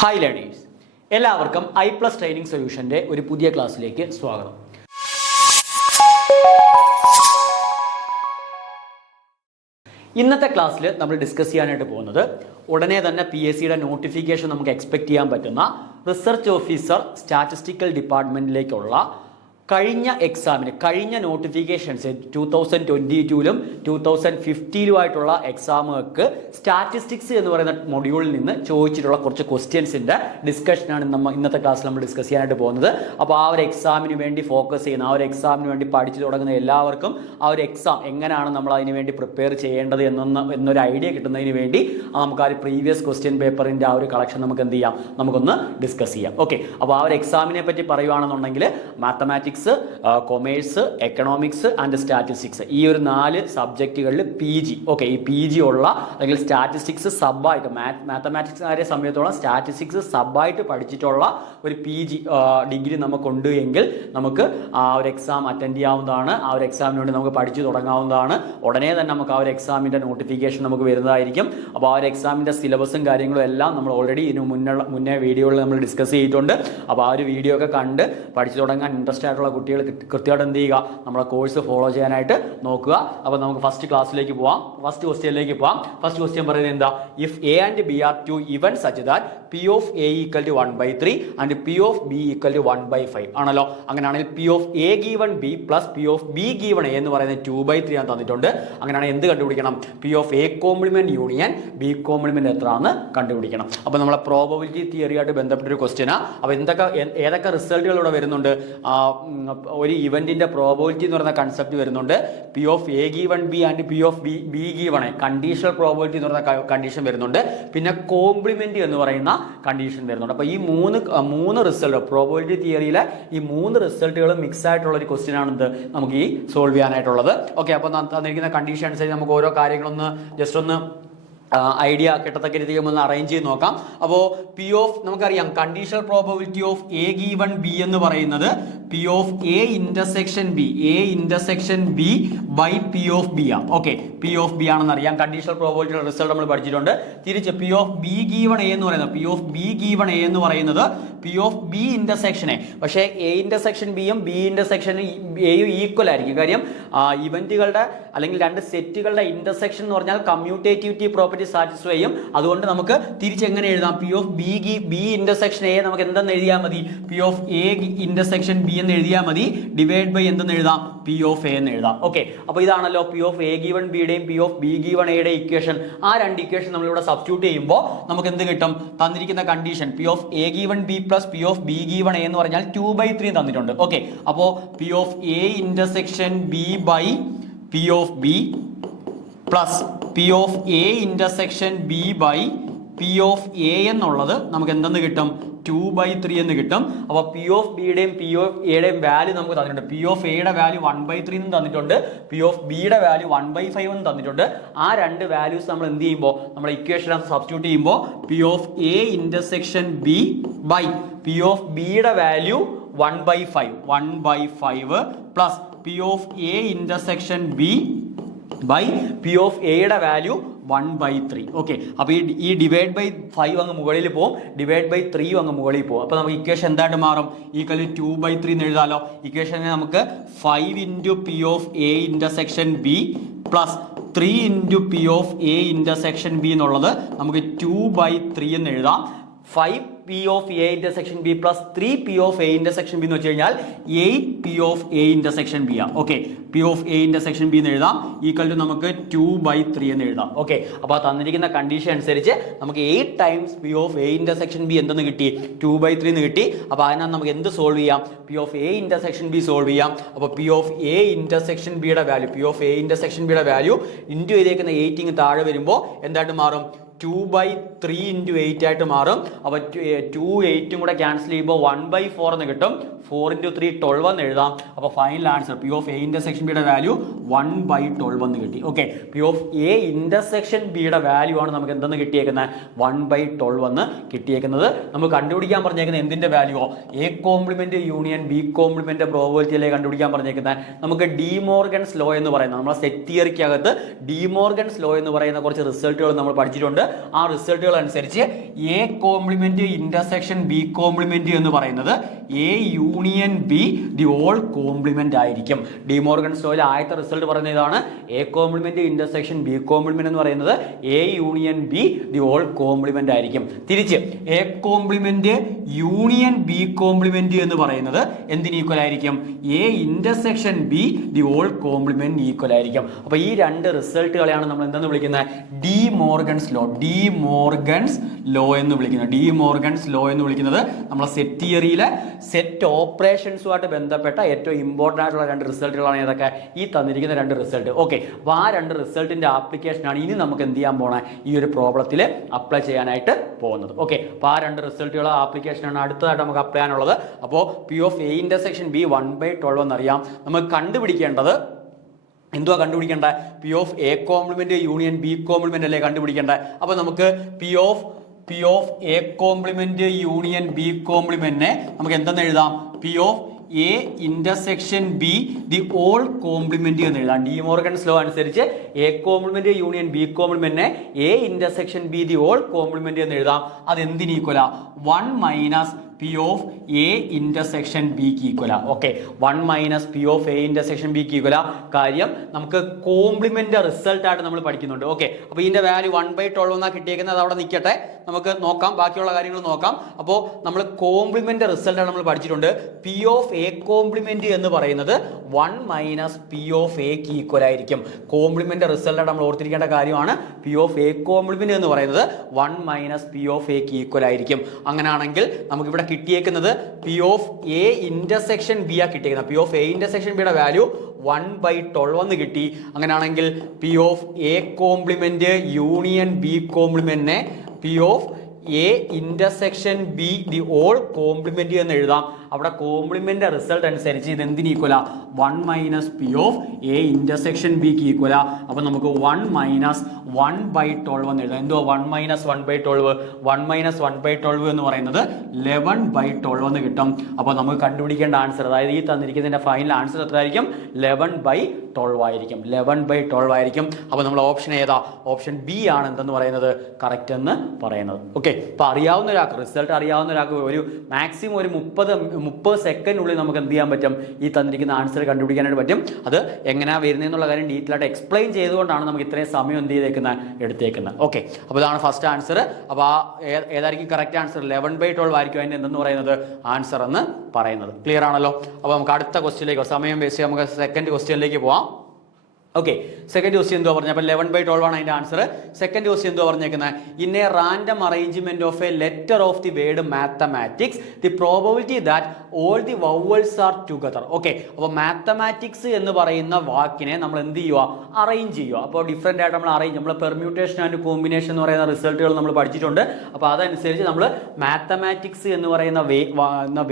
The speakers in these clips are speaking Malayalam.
ഹായ് ലേണേഴ്സ്, എല്ലാവർക്കും I+ ട്രെയിനിങ് സൊല്യൂഷൻ്റെ ഒരു പുതിയ ക്ലാസ്സിലേക്ക് സ്വാഗതം. ഇന്നത്തെ ക്ലാസ്സിൽ നമ്മൾ ഡിസ്കസ് ചെയ്യാനായിട്ട് പോകുന്നത് ഉടനെ തന്നെ PSCയുടെ നോട്ടിഫിക്കേഷൻ നമുക്ക് എക്സ്പെക്ട് ചെയ്യാൻ പറ്റുന്ന റിസർച്ച് ഓഫീസർ സ്റ്റാറ്റിസ്റ്റിക്കൽ ഡിപ്പാർട്ട്മെൻറ്റിലേക്കുള്ള കഴിഞ്ഞ നോട്ടിഫിക്കേഷൻസ് 2022-ലും 2015-ലുമായിട്ടുള്ള എക്സാമുകൾക്ക് സ്റ്റാറ്റിസ്റ്റിക്സ് എന്ന് പറയുന്ന മൊഡ്യൂളിൽ നിന്ന് ചോദിച്ചിട്ടുള്ള കുറച്ച് ക്വസ്റ്റ്യൻസിൻ്റെ ഡിസ്കഷനാണ് ഇന്നത്തെ ക്ലാസ്സിൽ നമ്മൾ ഡിസ്കസ് ചെയ്യാനായിട്ട് പോകുന്നത്. അപ്പോൾ ആ ഒരു എക്സാമിന് വേണ്ടി ഫോക്കസ് ചെയ്യുന്ന, ആ ഒരു എക്സാമിന് വേണ്ടി പഠിച്ചു തുടങ്ങുന്ന എല്ലാവർക്കും ആ ഒരു എക്സാം എങ്ങനെയാണ് നമ്മൾ അതിന് വേണ്ടി പ്രിപ്പയർ ചെയ്യേണ്ടത് എന്നൊരു ഐഡിയ കിട്ടുന്നതിന് വേണ്ടി നമുക്ക് ആ ഒരു പ്രീവിയസ് ക്വസ്റ്റ്യൻ പേപ്പറിൻ്റെ ആ ഒരു കളക്ഷൻ നമുക്ക് എന്ത് ചെയ്യാം, നമുക്കൊന്ന് ഡിസ്കസ് ചെയ്യാം. ഓക്കെ, അപ്പോൾ ആ ഒരു എക്സാമിനെ പറ്റി പറയുകയാണെന്നുണ്ടെങ്കിൽ mathematics, commerce, economics and statistics, ഈ ഒരു 4 സബ്ജക്റ്റുകളിൽ PG, ഓക്കെ, ഈ PG ഉള്ള അല്ലെങ്കിൽ സ്റ്റാറ്റിസ്റ്റിക്സ് സബായിട്ട് മാത്തമാറ്റിക്സിനെ സമയത്തോളം സ്റ്റാറ്റിസ്റ്റിക്സ് സബായിട്ട് പഠിച്ചിട്ടുള്ള ഒരു PG ഡിഗ്രി നമുക്കുണ്ട് എങ്കിൽ നമുക്ക് ആ ഒരു എക്സാം അറ്റൻഡ് ചെയ്യാവുന്നതാണ്. ആ ഒരു എക്സാമിന് വേണ്ടി നമുക്ക് പഠിച്ചു തുടങ്ങാവുന്നതാണ്. ഉടനെ തന്നെ നമുക്ക് ആ ഒരു എക്സാമിൻ്റെ നോട്ടിഫിക്കേഷൻ നമുക്ക് വരുന്നതായിരിക്കും. അപ്പോൾ ആ ഒരു എക്സാമിൻ്റെ സിലബസും കാര്യങ്ങളും എല്ലാം നമ്മൾ ഓൾറെഡി ഇതിന് മുന്നേ വീഡിയോകളിൽ നമ്മൾ ഡിസ്കസ് ചെയ്തിട്ടുണ്ട്. അപ്പോൾ ആ ഒരു വീഡിയോ ഒക്കെ കണ്ട് പഠിച്ചു തുടങ്ങാൻ ഇൻട്രസ്റ്റ് ആയിട്ടുള്ള കുട്ടികൾ കൃത്യമായിട്ട് എന്ത് ചെയ്യുക, നമ്മുടെ കോഴ്സ് ഫോളോ ചെയ്യാനായിട്ട് നോക്കുക. അപ്പോൾ നമുക്ക് ഫസ്റ്റ് ക്ലാസ്സിലേക്ക് പോവാം, ഫസ്റ്റ് ക്വസ്റ്റ്യനിലേക്ക് പോവാം. ഫസ്റ്റ് ക്വസ്റ്റ്യൻ പറയുന്നത് എന്താ? If A and B are two events such that P of A equal to 1/3 and P of B equal to 1/5 ആണല്ലോ. അങ്ങനെയാണെങ്കിൽ P of A given B plus P of B given A എന്ന് പറയുന്നത് 2/3 ആണ് തന്നിട്ടുണ്ട്. അങ്ങനെയാണെങ്കിൽ എന്ത് കണ്ടുപിടിക്കണം? P of A complement union B complement എത്രയാണെന്ന് കണ്ടുപിടിക്കണം. അപ്പോൾ നമ്മളെ പ്രോബബിലിറ്റി തിയറിയായിട്ട് ബന്ധപ്പെട്ടൊരു ക്വസ്റ്റ്യനാണ്. അപ്പോൾ ഏതൊക്കെ റിസൾട്ടുകൾ ഇവിടെ വരുന്നുണ്ട്? ഒരു ഇവന്റിന്റെ പ്രോബബിലിറ്റി എന്ന് പറയുന്ന കൺസെപ്റ്റ് വരുന്നുണ്ട്. P of A given B and P of B given A, conditional probability എന്ന് പറയുന്ന കണ്ടീഷൻ വരുന്നുണ്ട്. പിന്നെ കോംപ്ലിമെന്റ് എന്ന് പറയുന്ന കണ്ടീഷൻ വരുന്നുണ്ട്. അപ്പോൾ ഈ മൂന്ന് റിസൾട്ട്, പ്രോബബിലിറ്റി തിയറിയിലെ ഈ 3 റിസൾട്ടുകൾ മിക്സ് ആയിട്ടുള്ള ഒരു ക്വസ്റ്റ്യൻ ആണ് നമുക്ക് ഈ സോൾവ് ചെയ്യാനായിട്ടുള്ളത്. ഓക്കെ, അപ്പോൾ തന്നിരിക്കുന്ന കണ്ടീഷൻ അനുസരിച്ച് നമുക്ക് ഓരോ കാര്യങ്ങളൊന്ന് ജസ്റ്റ് ഒന്ന് ഐഡിയ കിട്ടത്തക്ക രീതിയിൽ ഒന്ന് അറേഞ്ച് ചെയ്ത് നോക്കാം. അപ്പോൾ നമുക്കറിയാം conditional probability of A given B എന്ന് പറയുന്നത് P of A intersection B by P of B ആണ്. ഓക്കെ, P of B ആണെന്ന് അറിയാം. കണ്ടീഷണൽ പ്രോബബിലിറ്റിയുടെ റിസൾട്ട് നമ്മൾ പഠിച്ചിട്ടുണ്ട്. തിരിച്ച് P of B given A എന്ന് പറയുന്നത് P of B intersection A, പക്ഷേ A ഇന്റർസെക്ഷൻ Bയും B ഇന്റർസെക്ഷൻ Aയും ഈക്വൽ ആയിരിക്കും. കാര്യം ഇവന്റുകളുടെ അല്ലെങ്കിൽ 2 സെറ്റുകളുടെ ഇന്റർസെക്ഷൻ എന്ന് പറഞ്ഞാൽ കമ്മ്യൂട്ടേറ്റിവിറ്റി പ്രോപ്പർട്ടി സാറ്റിസ്ഫൈ ചെയ്യും. അതുകൊണ്ട് നമുക്ക് തിരിച്ചെങ്ങനെ എഴുതാം? P of B intersection A നമുക്ക് എന്തെന്ന് എഴുതിയാൽ മതി? P of A intersection B എന്ന് എഴുതിയാൽ മതി. ഡിവൈഡ് ബൈ എന്തെന്ന് എഴുതാം? P of A എന്ന് എഴുതാം. ഓക്കെ, അപ്പോൾ ഇതാണല്ലോ P of A ഗീവൺ ബിയുടെയും P of B ഗീവൺ എയുടെ ഇക്വേഷൻ. ആ 2 ഇക്വേഷൻ നമ്മളിവിടെ സബ്സ്റ്റിറ്റ്യൂട്ട് ചെയ്യുമ്പോൾ നമുക്ക് എന്ത് കിട്ടും? തന്നിരിക്കുന്ന condition P of A given B plus P of B given A എന്ന് പറഞ്ഞാൽ 2/3 തന്നിട്ടുണ്ട്. ഓക്കെ, അപ്പോൾ P of A intersection B by P of B plus P of A intersection B by P of A എന്നുള്ളത് നമുക്ക് എന്തെന്ന് കിട്ടും? 2/3 എന്ന് കിട്ടും. അപ്പോൾ P of Bയുടെയും P of Aയുടെയും വാല്യൂ നമുക്ക് തന്നിട്ടുണ്ട്. P of Aയുടെ വാല്യൂ 1/3 എന്ന് തന്നിട്ടുണ്ട്. P of Bയുടെ വാല്യൂ 1/5 എന്ന് തന്നിട്ടുണ്ട്. ആ 2 വാല്യൂസ് നമ്മൾ എന്ത് ചെയ്യുമ്പോൾ, നമ്മുടെ ഇക്വേഷനകത്ത് സബ്സ്റ്റിറ്റ്യൂട്ട് ചെയ്യുമ്പോൾ P of A intersection B by P of Bയുടെ value 1/5 plus P of A intersection B by P of Aയുടെ വാല്യൂ 1/3. ഓക്കെ, അപ്പോൾ ഈ ഡിവൈഡ് ബൈ 5 അങ്ങ് മുകളിൽ പോകും, ഡിവൈഡ് ബൈ 3 അങ്ങ് മുകളിൽ പോകും. അപ്പോൾ നമുക്ക് ഇക്വേഷൻ എന്തായിട്ട് മാറും? ഈക്വൽ 2/3 എന്ന് എഴുതാമല്ലോ. ഇക്വേഷനെ നമുക്ക് 5 into P of A intersection B plus 3 into P of A intersection B എന്നുള്ളത് നമുക്ക് 2/3 എന്ന് എഴുതാം. 5 P of A intersection B plus 3 P of A intersection B എന്ന് വെച്ച് കഴിഞ്ഞാൽ 8 P of A intersection B ആണ്. Okay, P of A intersection B എന്ന് എഴുതാം. ഈക്വൽ ടു നമുക്ക് 2/3 എന്ന് എഴുതാം. ഓക്കെ, അപ്പോൾ തന്നിരിക്കുന്ന കണ്ടീഷൻ അനുസരിച്ച് നമുക്ക് 8 times P of A intersection B എന്തെന്ന് കിട്ടി? 2/3 എന്ന് കിട്ടി. അപ്പോൾ അതിനകത്ത് നമുക്ക് എന്ത് സോൾവ് ചെയ്യാം? P of A intersection B solve ചെയ്യാം. അപ്പോൾ P of A intersection B യുടെ വാല്യൂ ഇൻറ്റു ചെയ്തേക്കുന്ന 8 താഴെ വരുമ്പോൾ എന്തായിട്ട് മാറും? 2/3 ഇൻറ്റു 8 ആയിട്ട് മാറും. അപ്പോൾ 2 8ഉം കൂടെ ക്യാൻസൽ ചെയ്യുമ്പോൾ 1/4 എന്ന് കിട്ടും. 4 ഇൻറ്റു 3 12 എന്ന് എഴുതാം. അപ്പോൾ final answer P of A intersection ബിയുടെ വാല്യൂ 1/12 എന്ന് കിട്ടി. Okay, P of A intersection ബിയുടെ വാല്യൂ ആണ് നമുക്ക് എന്തെന്ന് കിട്ടിയേക്കുന്നത്? 1/12 എന്ന് കിട്ടിയേക്കുന്നത്. നമുക്ക് കണ്ടുപിടിക്കാൻ പറഞ്ഞേക്കുന്നത് എന്തിന്റെ വാല്യൂവോ? A complement union B complement പ്രോബബിലിറ്റിയിലേക്ക് കണ്ടുപിടിക്കാൻ പറഞ്ഞേക്കുന്നത് നമുക്ക് ഡിമോർഗൻസ് ലോ എന്ന് പറയുന്നത്, നമ്മുടെ സെറ്റ് തിയറിക്കകത്ത് ഡിമോർഗൻസ് ലോ എന്ന് പറയുന്ന കുറച്ച് റിസൾട്ടുകൾ നമ്മൾ പഠിച്ചിട്ടുണ്ട്. ആ റിസൾട്ടുകൾ റിസൾട്ടുകൾ അനുസരിച്ച് A complement intersection B complement എന്ന് പറയുന്നത് A union B the whole complement ആയിരിക്കും. ഡിമോർഗൻസ് ലോയിൽ ആദ്യത്തെ റിസൾട്ട് പറയുന്നത് ഇതാണ്. A complement intersection B complement എന്ന് പറയുന്നത് A union B the whole complement ആയിരിക്കും. തിരിച്ച് A complement union B complement എന്ന് പറയുന്നത് എന്തിന് ഈക്വൽ ആയിരിക്കും? A intersection B the whole complement equal ആയിരിക്കും. അപ്പൊ ഈ രണ്ട് റിസൾട്ടുകളെയാണ് നമ്മൾ എന്തെന്ന് വിളിക്കുന്നത്? ഡിമോർഗൻസ് ലോ എന്ന് വിളിക്കുന്നത്. നമ്മളെ സെറ്റ് തിയറിയിലെ സെറ്റ് ഓപ്പറേഷൻസുമായിട്ട് ബന്ധപ്പെട്ട ഏറ്റവും ഇമ്പോർട്ടൻ്റ് ആയിട്ടുള്ള രണ്ട് റിസൾട്ടുകളാണ് ഏതൊക്കെ? ഈ തന്നിരിക്കുന്ന രണ്ട് റിസൾട്ട്. ഓക്കെ, അപ്പോൾ ആ രണ്ട് റിസൾട്ടിന്റെ ആപ്ലിക്കേഷനാണ് ഇനി നമുക്ക് എന്ത് ചെയ്യാൻ പോണേ? ഈ ഒരു പ്രോബ്ലത്തിൽ അപ്ലൈ ചെയ്യാനായിട്ട് പോകുന്നത്. ഓക്കെ, അപ്പോൾ ആ രണ്ട് റിസൾട്ടുകൾ ആപ്ലിക്കേഷനാണ് അടുത്തതായിട്ട് നമുക്ക് അപ്ലൈ ചെയ്യാനുള്ളത്. അപ്പോൾ P of A intersection B 1/12 എന്നറിയാം. നമുക്ക് കണ്ടുപിടിക്കേണ്ടത് എന്തുവാ? കണ്ടുപിടിക്കേണ്ടത് P of A complement union B complement അല്ലേ കണ്ടുപിടിക്കേണ്ടത്. അപ്പോൾ നമുക്ക് P of A complement union B കോംപ്ലിമെന്റിനെ നമുക്ക് എന്തെന്ന് എഴുതാം? P of A intersection B the whole complement എന്ന് എഴുതാം. ഡിമോർഗൻസ് ലോ അനുസരിച്ച് എ കോംപ്ലിമെന്റ് യൂണിയൻ ബി കോംപ്ലിമെന്റിനെ A intersection B the whole complement എന്ന് എഴുതാം. അത് എന്തിന് ഈക്വലാ? 1 minus P of A intersection ബിക്ക് ഈക്വല. Okay, 1 minus P of A intersection ബിക്ക് ഈക്വല. കാര്യം നമുക്ക് കോംപ്ലിമെന്റ് റിസൾട്ട് ആയിട്ട് നമ്മൾ പഠിക്കുന്നുണ്ട്. ഓക്കെ, അപ്പോൾ ഇതിന്റെ വാല്യൂ 1/12 എന്നാ കിട്ടിയേക്കുന്നത്. അത് അവിടെ നിൽക്കട്ടെ, നമുക്ക് നോക്കാം, ബാക്കിയുള്ള കാര്യങ്ങൾ നോക്കാം. അപ്പോൾ നമ്മൾ കോംപ്ലിമെന്റ് റിസൾട്ട് നമ്മൾ പഠിച്ചിട്ടുണ്ട്. പി ഓഫ് എ കോംപ്ലിമെന്റ് എന്ന് പറയുന്നത് 1 മൈനസ് പി ഓഫ് എക്ക് ഈക്വൽ ആയിരിക്കും. കോംപ്ലിമെന്റ് റിസൾട്ട് നമ്മൾ ഓർത്തിരിക്കേണ്ട കാര്യമാണ്. പി ഓഫ് എ കോംപ്ലിമെന്റ് എന്ന് പറയുന്നത് 1 മൈനസ് പി ഓഫ് എക്ക് ഈക്വൽ ആയിരിക്കും. അങ്ങനെയാണെങ്കിൽ നമുക്ക് ഇവിടെ കിട്ടിയേക്കുന്നത് P of A intersection B ആ കിട്ടിയേക്കുന്നത്. പി ഓഫ് എ ഇന്റർസെക്ഷൻ ബിയുടെ വാല്യൂ 1/12 എന്ന് കിട്ടി. അങ്ങനെയാണെങ്കിൽ P of A complement union B കോംപ്ലിമെന്റിനെ P of A intersection B the whole complement എന്ന് എഴുതാം. അവിടെ കോംപ്ലിമെന്റ് റിസൾട്ട് അനുസരിച്ച് ഇത് എന്തിന് ഈക്വല? 1 minus P of A intersection ബിക്ക് ഈക്വല. അപ്പൊ നമുക്ക് 1 മൈനസ് 1/12 എന്ന് എഴുതാം. എന്തോ 1 മൈനസ് 1/12? 1 മൈനസ് 1/12 എന്ന് പറയുന്നത് 11/12 എന്ന് കിട്ടും. അപ്പൊ നമുക്ക് കണ്ടുപിടിക്കേണ്ട ആൻസർ, അതായത് ഈ തന്നിരിക്കുന്നതിന്റെ ഫൈനൽ ആൻസർ എത്രയായിരിക്കും? 11/12 ആയിരിക്കും. 11/12 ആയിരിക്കും. അപ്പൊ നമ്മൾ ഓപ്ഷൻ ഏതാ? ഓപ്ഷൻ ബി ആണ് എന്തെന്ന് പറയുന്നത് കറക്റ്റ് എന്ന് പറയുന്നത്. ഓക്കെ, ഇപ്പൊ അറിയാവുന്ന ഒരാൾക്ക്, റിസൾട്ട് അറിയാവുന്ന ഒരാൾക്ക് ഒരു മാക്സിമം ഒരു 30 സെക്കൻഡിനുള്ളിൽ നമുക്ക് എന്ത് ചെയ്യാൻ പറ്റും? ഈ തന്നിരിക്കുന്ന ആൻസർ കണ്ടുപിടിക്കാനായിട്ട് പറ്റും. അത് എങ്ങനെയാണ് വരുന്നതെന്നുള്ള കാര്യം ഡീറ്റെയിൽ ആയിട്ട് എക്സ്പ്ലെയിൻ ചെയ്തുകൊണ്ടാണ് നമുക്ക് ഇത്രയും സമയം എന്ത് എടുത്തേക്കുന്നത്. ഓക്കെ, അപ്പോൾ ഇതാണ് ഫസ്റ്റ് ആൻസർ. അപ്പോൾ ആ ഏതായിരിക്കും കറക്റ്റ് ആൻസർ? 11/12 ആയിരിക്കും അതിന് എന്തെന്ന് പറയുന്നത് ആൻസർ എന്ന് പറയുന്നത്. ക്ലിയർ ആണല്ലോ? അപ്പോൾ നമുക്ക് അടുത്ത ക്വസ്റ്റ്യനിലേക്ക്, സമയം വേസ്റ്റ് നമുക്ക് സെക്കൻഡ് ക്വസ്റ്റ്യനിലേക്ക് പോവാം. ഓക്കെ, സെക്കൻഡ് ക്വസ്റ്റ്യൻ എന്തോ പറഞ്ഞു? അപ്പോൾ 11/12 ആണ് അതിന്റെ ആൻസർ. സെക്കൻഡ് ക്വസ്റ്റ്യൻ എന്തോ പറഞ്ഞേക്കുന്നത്? In A random arrangement of A letter of the word mathematics the probability that all the vowels R together. Okay, അപ്പോൾ മാത്തമാറ്റിക്സ് എന്ന് പറയുന്ന വാക്കിനെ നമ്മൾ എന്ത് ചെയ്യുക? അറേഞ്ച് ചെയ്യുക. അപ്പോൾ ഡിഫറെൻ്റ് ആയിട്ട് നമ്മൾ അറേഞ്ച്, നമ്മൾ പെർമ്യൂട്ടേഷൻ ആൻഡ് കോമ്പിനേഷൻ എന്ന് പറയുന്ന റിസൾട്ടുകൾ നമ്മൾ പഠിച്ചിട്ടുണ്ട്. അപ്പോൾ അതനുസരിച്ച് നമ്മൾ മാത്തമാറ്റിക്സ് എന്ന് പറയുന്ന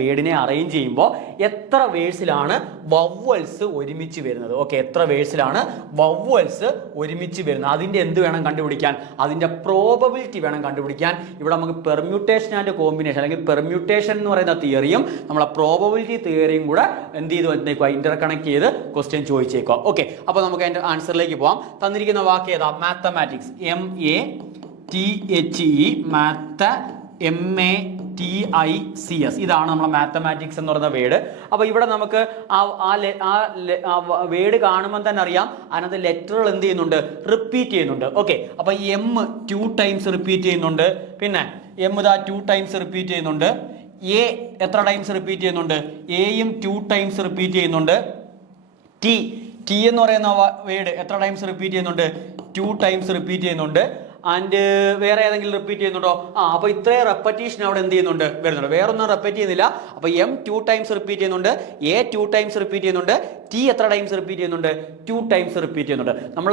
വേർഡിനെ അറേഞ്ച് ചെയ്യുമ്പോൾ എത്ര വേഴ്സിലാണ് വവൽസ് ഒരുമിച്ച് വരുന്നത്? ഓക്കെ, എത്ര വേഴ്സിലാണ് വവൽസ് ഒരുമിച്ച് വരുന്നത്? അതിന്റെ എന്ത് വേണം കണ്ടുപിടിക്കാൻ? അതിന്റെ പ്രോബബിലിറ്റി വേണം കണ്ടുപിടിക്കാൻ. ഇവിടെ നമുക്ക് പെർമ്യൂട്ടേഷൻ ആൻഡ് കോമ്പിനേഷൻ, അല്ലെങ്കിൽ പെർമ്യൂട്ടേഷൻ എന്ന് പറയുന്ന തിയറിയും നമ്മളെ പ്രോബബിലിറ്റി തിയറിയും കൂടെ എന്ത് ചെയ്ത് വന്നേക്കുക? ഇന്റർ കണക്ട് ചെയ്ത് ക്വസ്റ്റ്യൻ ചോദിച്ചേക്കുക. ഓക്കെ, അപ്പോൾ നമുക്ക് അതിന്റെ ആൻസറിലേക്ക് പോവാം. തന്നിരിക്കുന്ന വാക്ക് ഏതാ? മാത്തമാറ്റിക്സ്. MATHE, MATICS. ഇതാണ് നമ്മളെ മാത്തമാറ്റിക്സ് എന്ന് പറയുന്ന വേർഡ്. അപ്പോൾ ഇവിടെ നമുക്ക് ആ വേർഡ് കാണുമ്പോൾ തന്നെ അറിയാം അതിനകത്ത് ലെറ്ററുകൾ എന്ത് ചെയ്യുന്നുണ്ട്? റിപ്പീറ്റ് ചെയ്യുന്നുണ്ട്. ഓക്കെ, അപ്പോൾ M 2 ടൈംസ് റിപ്പീറ്റ് ചെയ്യുന്നുണ്ട്. പിന്നെ M 2 ടൈംസ് റിപ്പീറ്റ് ചെയ്യുന്നുണ്ട്. A എത്ര ടൈംസ് റിപ്പീറ്റ് ചെയ്യുന്നുണ്ട്? Aയും 2 ടൈംസ് റിപ്പീറ്റ് ചെയ്യുന്നുണ്ട്. T എന്ന് പറയുന്ന വേർഡ് എത്ര ടൈംസ് റിപ്പീറ്റ് ചെയ്യുന്നുണ്ട്? 2 ടൈംസ് റിപ്പീറ്റ് ചെയ്യുന്നുണ്ട്. ആൻഡ് വേറെ ഏതെങ്കിലും റിപ്പീറ്റ് ചെയ്യുന്നുണ്ടോ? അപ്പോൾ ഇത്രയും റെപ്പറ്റീഷൻ അവിടെ എന്ത് ചെയ്യുന്നുണ്ട്? വരുന്നുണ്ട്. വേറെ ഒന്നും റിപ്പീറ്റ് ചെയ്യുന്നില്ല. അപ്പോൾ M 2 ടൈംസ് റിപ്പീറ്റ് ചെയ്യുന്നുണ്ട്. A 2 ടൈംസ് റിപ്പീറ്റ് ചെയ്യുന്നുണ്ട്. T എത്ര ടൈംസ് റിപ്പീറ്റ് ചെയ്യുന്നുണ്ട്? 2 ടൈംസ് റിപ്പീറ്റ് ചെയ്യുന്നുണ്ട്. നമ്മൾ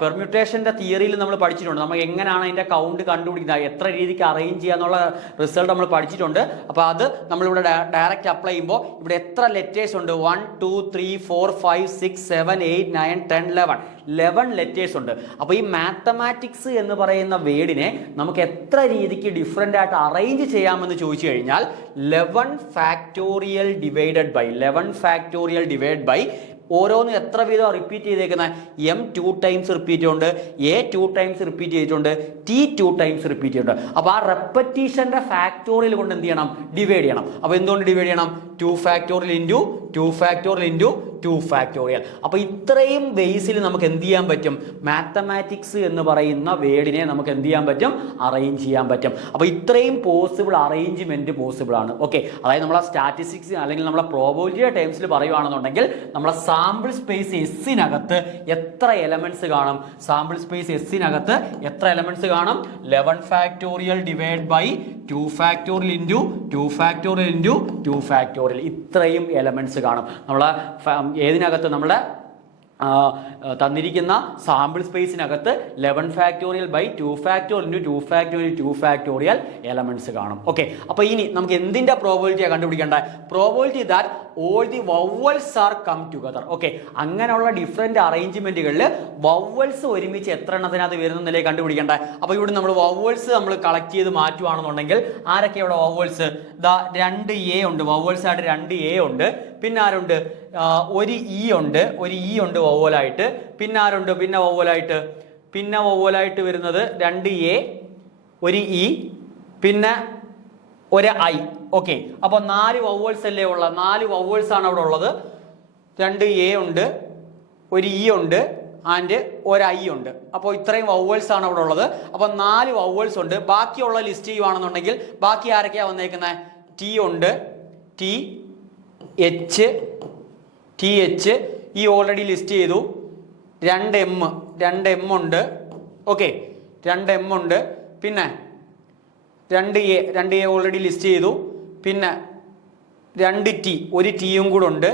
പെർമ്യൂട്ടേഷന്റെ തിയറിയിൽ നമ്മൾ പഠിച്ചിട്ടുണ്ട്. നമ്മൾ എങ്ങനെയാണ് അതിന്റെ കൗണ്ട് കണ്ടുപിടിക്കുന്നത്, എത്ര രീതിക്ക് അറേഞ്ച് ചെയ്യാന്നുള്ള റിസൾട്ട് നമ്മൾ പഠിച്ചിട്ടുണ്ട്. അപ്പോൾ അത് നമ്മളിവിടെ ഡയറക്റ്റ് അപ്ലൈ ചെയ്യുമ്പോൾ ഇവിടെ എത്ര ലെറ്റേഴ്സ് ഉണ്ട്? 1 2 3 4 5 6 7 8 9 10 11 ലെറ്റേഴ്സ് ഉണ്ട്. അപ്പോൾ ഈ മാത്തമാറ്റിക്സ് എന്ന് പറയുന്ന വേർഡിനെ നമുക്ക് എത്ര രീതിക്ക് ഡിഫറെൻ്റ് ആയിട്ട് അറേഞ്ച് ചെയ്യാമെന്ന് ചോദിച്ചു കഴിഞ്ഞാൽ 11 ഫാക്ടോറിയൽ ഡിവൈഡഡ് ബൈ ഓരോന്നും എത്ര വീതം റിപ്പീറ്റ് ചെയ്തേക്കുന്നത്? എം 2 ടൈംസ് റിപ്പീറ്റ് ചെയ്തിട്ടുണ്ട്, എ 2 ടൈംസ് റിപ്പീറ്റ് ചെയ്തിട്ടുണ്ട്, ടി 2 ടൈംസ് റിപ്പീറ്റ് ചെയ്തിട്ടുണ്ട്. അപ്പോൾ ആ റെപ്പറ്റീഷന്റെ ഫാക്ടോറിയൽ കൊണ്ട് എന്ത് ചെയ്യണം? ഡിവൈഡ് ചെയ്യണം. അപ്പോൾ എന്തുകൊണ്ട് ഡിവൈഡ് ചെയ്യണം? 2 factorial into 2 factorial into 2 factorial. അപ്പോൾ ഇത്രയും ബേസിൽ നമുക്ക് എന്ത് ചെയ്യാൻ പറ്റും? മാത്തമാറ്റിക്സ് എന്ന് പറയുന്ന വേർഡിനെ നമുക്ക് എന്ത് ചെയ്യാൻ പറ്റും? അറേഞ്ച് ചെയ്യാൻ പറ്റും. അപ്പോൾ ഇത്രയും പോസിബിൾ അറേഞ്ച്മെന്റ് പോസിബിൾ ആണ്. ഓക്കെ, അതായത് നമ്മളെ സ്റ്റാറ്റിസ്റ്റിക്സ് അല്ലെങ്കിൽ നമ്മളെ പ്രോബബിലിറ്റിയുടെ ടേംസിൽ പറയുവാണെന്നുണ്ടെങ്കിൽ നമ്മളെ സാമ്പിൾ സ്പേസ് എസിനകത്ത് എത്ര എലമെന്റ്സ് കാണും? സാമ്പിൾ സ്പേസ് എസിനകത്ത് എത്ര എലമെന്റ്സ് കാണും? 11 factorial divide by 2 factorial into 2 factorial into 2 factorial. ഇത്രയും എലമെന്റ്സ് കാണും നമ്മളെ ഏതിനകത്ത്? നമ്മുടെ തന്നിരിക്കുന്ന സാമ്പിൾ സ്പേസിനകത്ത് 11 factorial by 2 factorial into 2 factorial 2 factorial elements കാണും. ഓക്കെ, അപ്പോൾ ഇനി നമുക്ക് എന്തിന്റെ പ്രോബബിലിറ്റിയാണ് കണ്ടുപിടിക്കേണ്ടത്? Probability that all the vowels are come together. Okay, അങ്ങനെയുള്ള ഡിഫറെന്റ് അറേഞ്ച്മെന്റുകളിൽ വവ്വൽസ് ഒരുമിച്ച് എത്ര എണ്ണത്തിനകത്ത് വരുന്നതിലേക്ക് കണ്ടുപിടിക്കേണ്ടത്. അപ്പോൾ ഇവിടെ നമ്മൾ വവ്വൽസ് നമ്മൾ കളക്ട് ചെയ്ത് മാറ്റുവാണെന്നുണ്ടെങ്കിൽ ആരൊക്കെയുള്ള വവ്വൽസ്? 2A ഉണ്ട്, വവ്വൽസ് ആയിട്ട് 2A ഉണ്ട്. പിന്നെ ആരുണ്ട്? ഒരു ഇ ഉണ്ട്, ഒരു ഇ ഉണ്ട് വവ്വലായിട്ട്. പിന്നെ ആരുണ്ട്? പിന്നെ വവ്വലായിട്ട് വരുന്നത് 2A, ഒരു ഇ, പിന്നെ ഒരു ഐ. ഓക്കെ, അപ്പോൾ 4 വവ്വൽസ് അല്ലേ ഉള്ള? 4 വവ്വൽസ് ആണ് അവിടെ ഉള്ളത്. 2A ഉണ്ട്, ഒരു ഇ ഉണ്ട് ആൻഡ് ഒരു ഐ ഉണ്ട്. അപ്പോൾ ഇത്രയും വവ്വൽസ് ആണ് അവിടെ ഉള്ളത്. അപ്പോൾ 4 വവ്വൽസ് ഉണ്ട്. ബാക്കിയുള്ള ലിസ്റ്റ് ചെയ്യുവാണെന്നുണ്ടെങ്കിൽ ബാക്കി ആരൊക്കെയാണ് വന്നേക്കുന്നത്? ടി ഉണ്ട്, ടി എച്ച് ഈ ഓൾറെഡി ലിസ്റ്റ് ചെയ്തു. 2M ഉണ്ട്. ഓക്കെ, 2M ഉണ്ട്. പിന്നെ 2A ഓൾറെഡി ലിസ്റ്റ് ചെയ്തു. പിന്നെ 2T, ഒരു ടിയും കൂടെ ഉണ്ട്.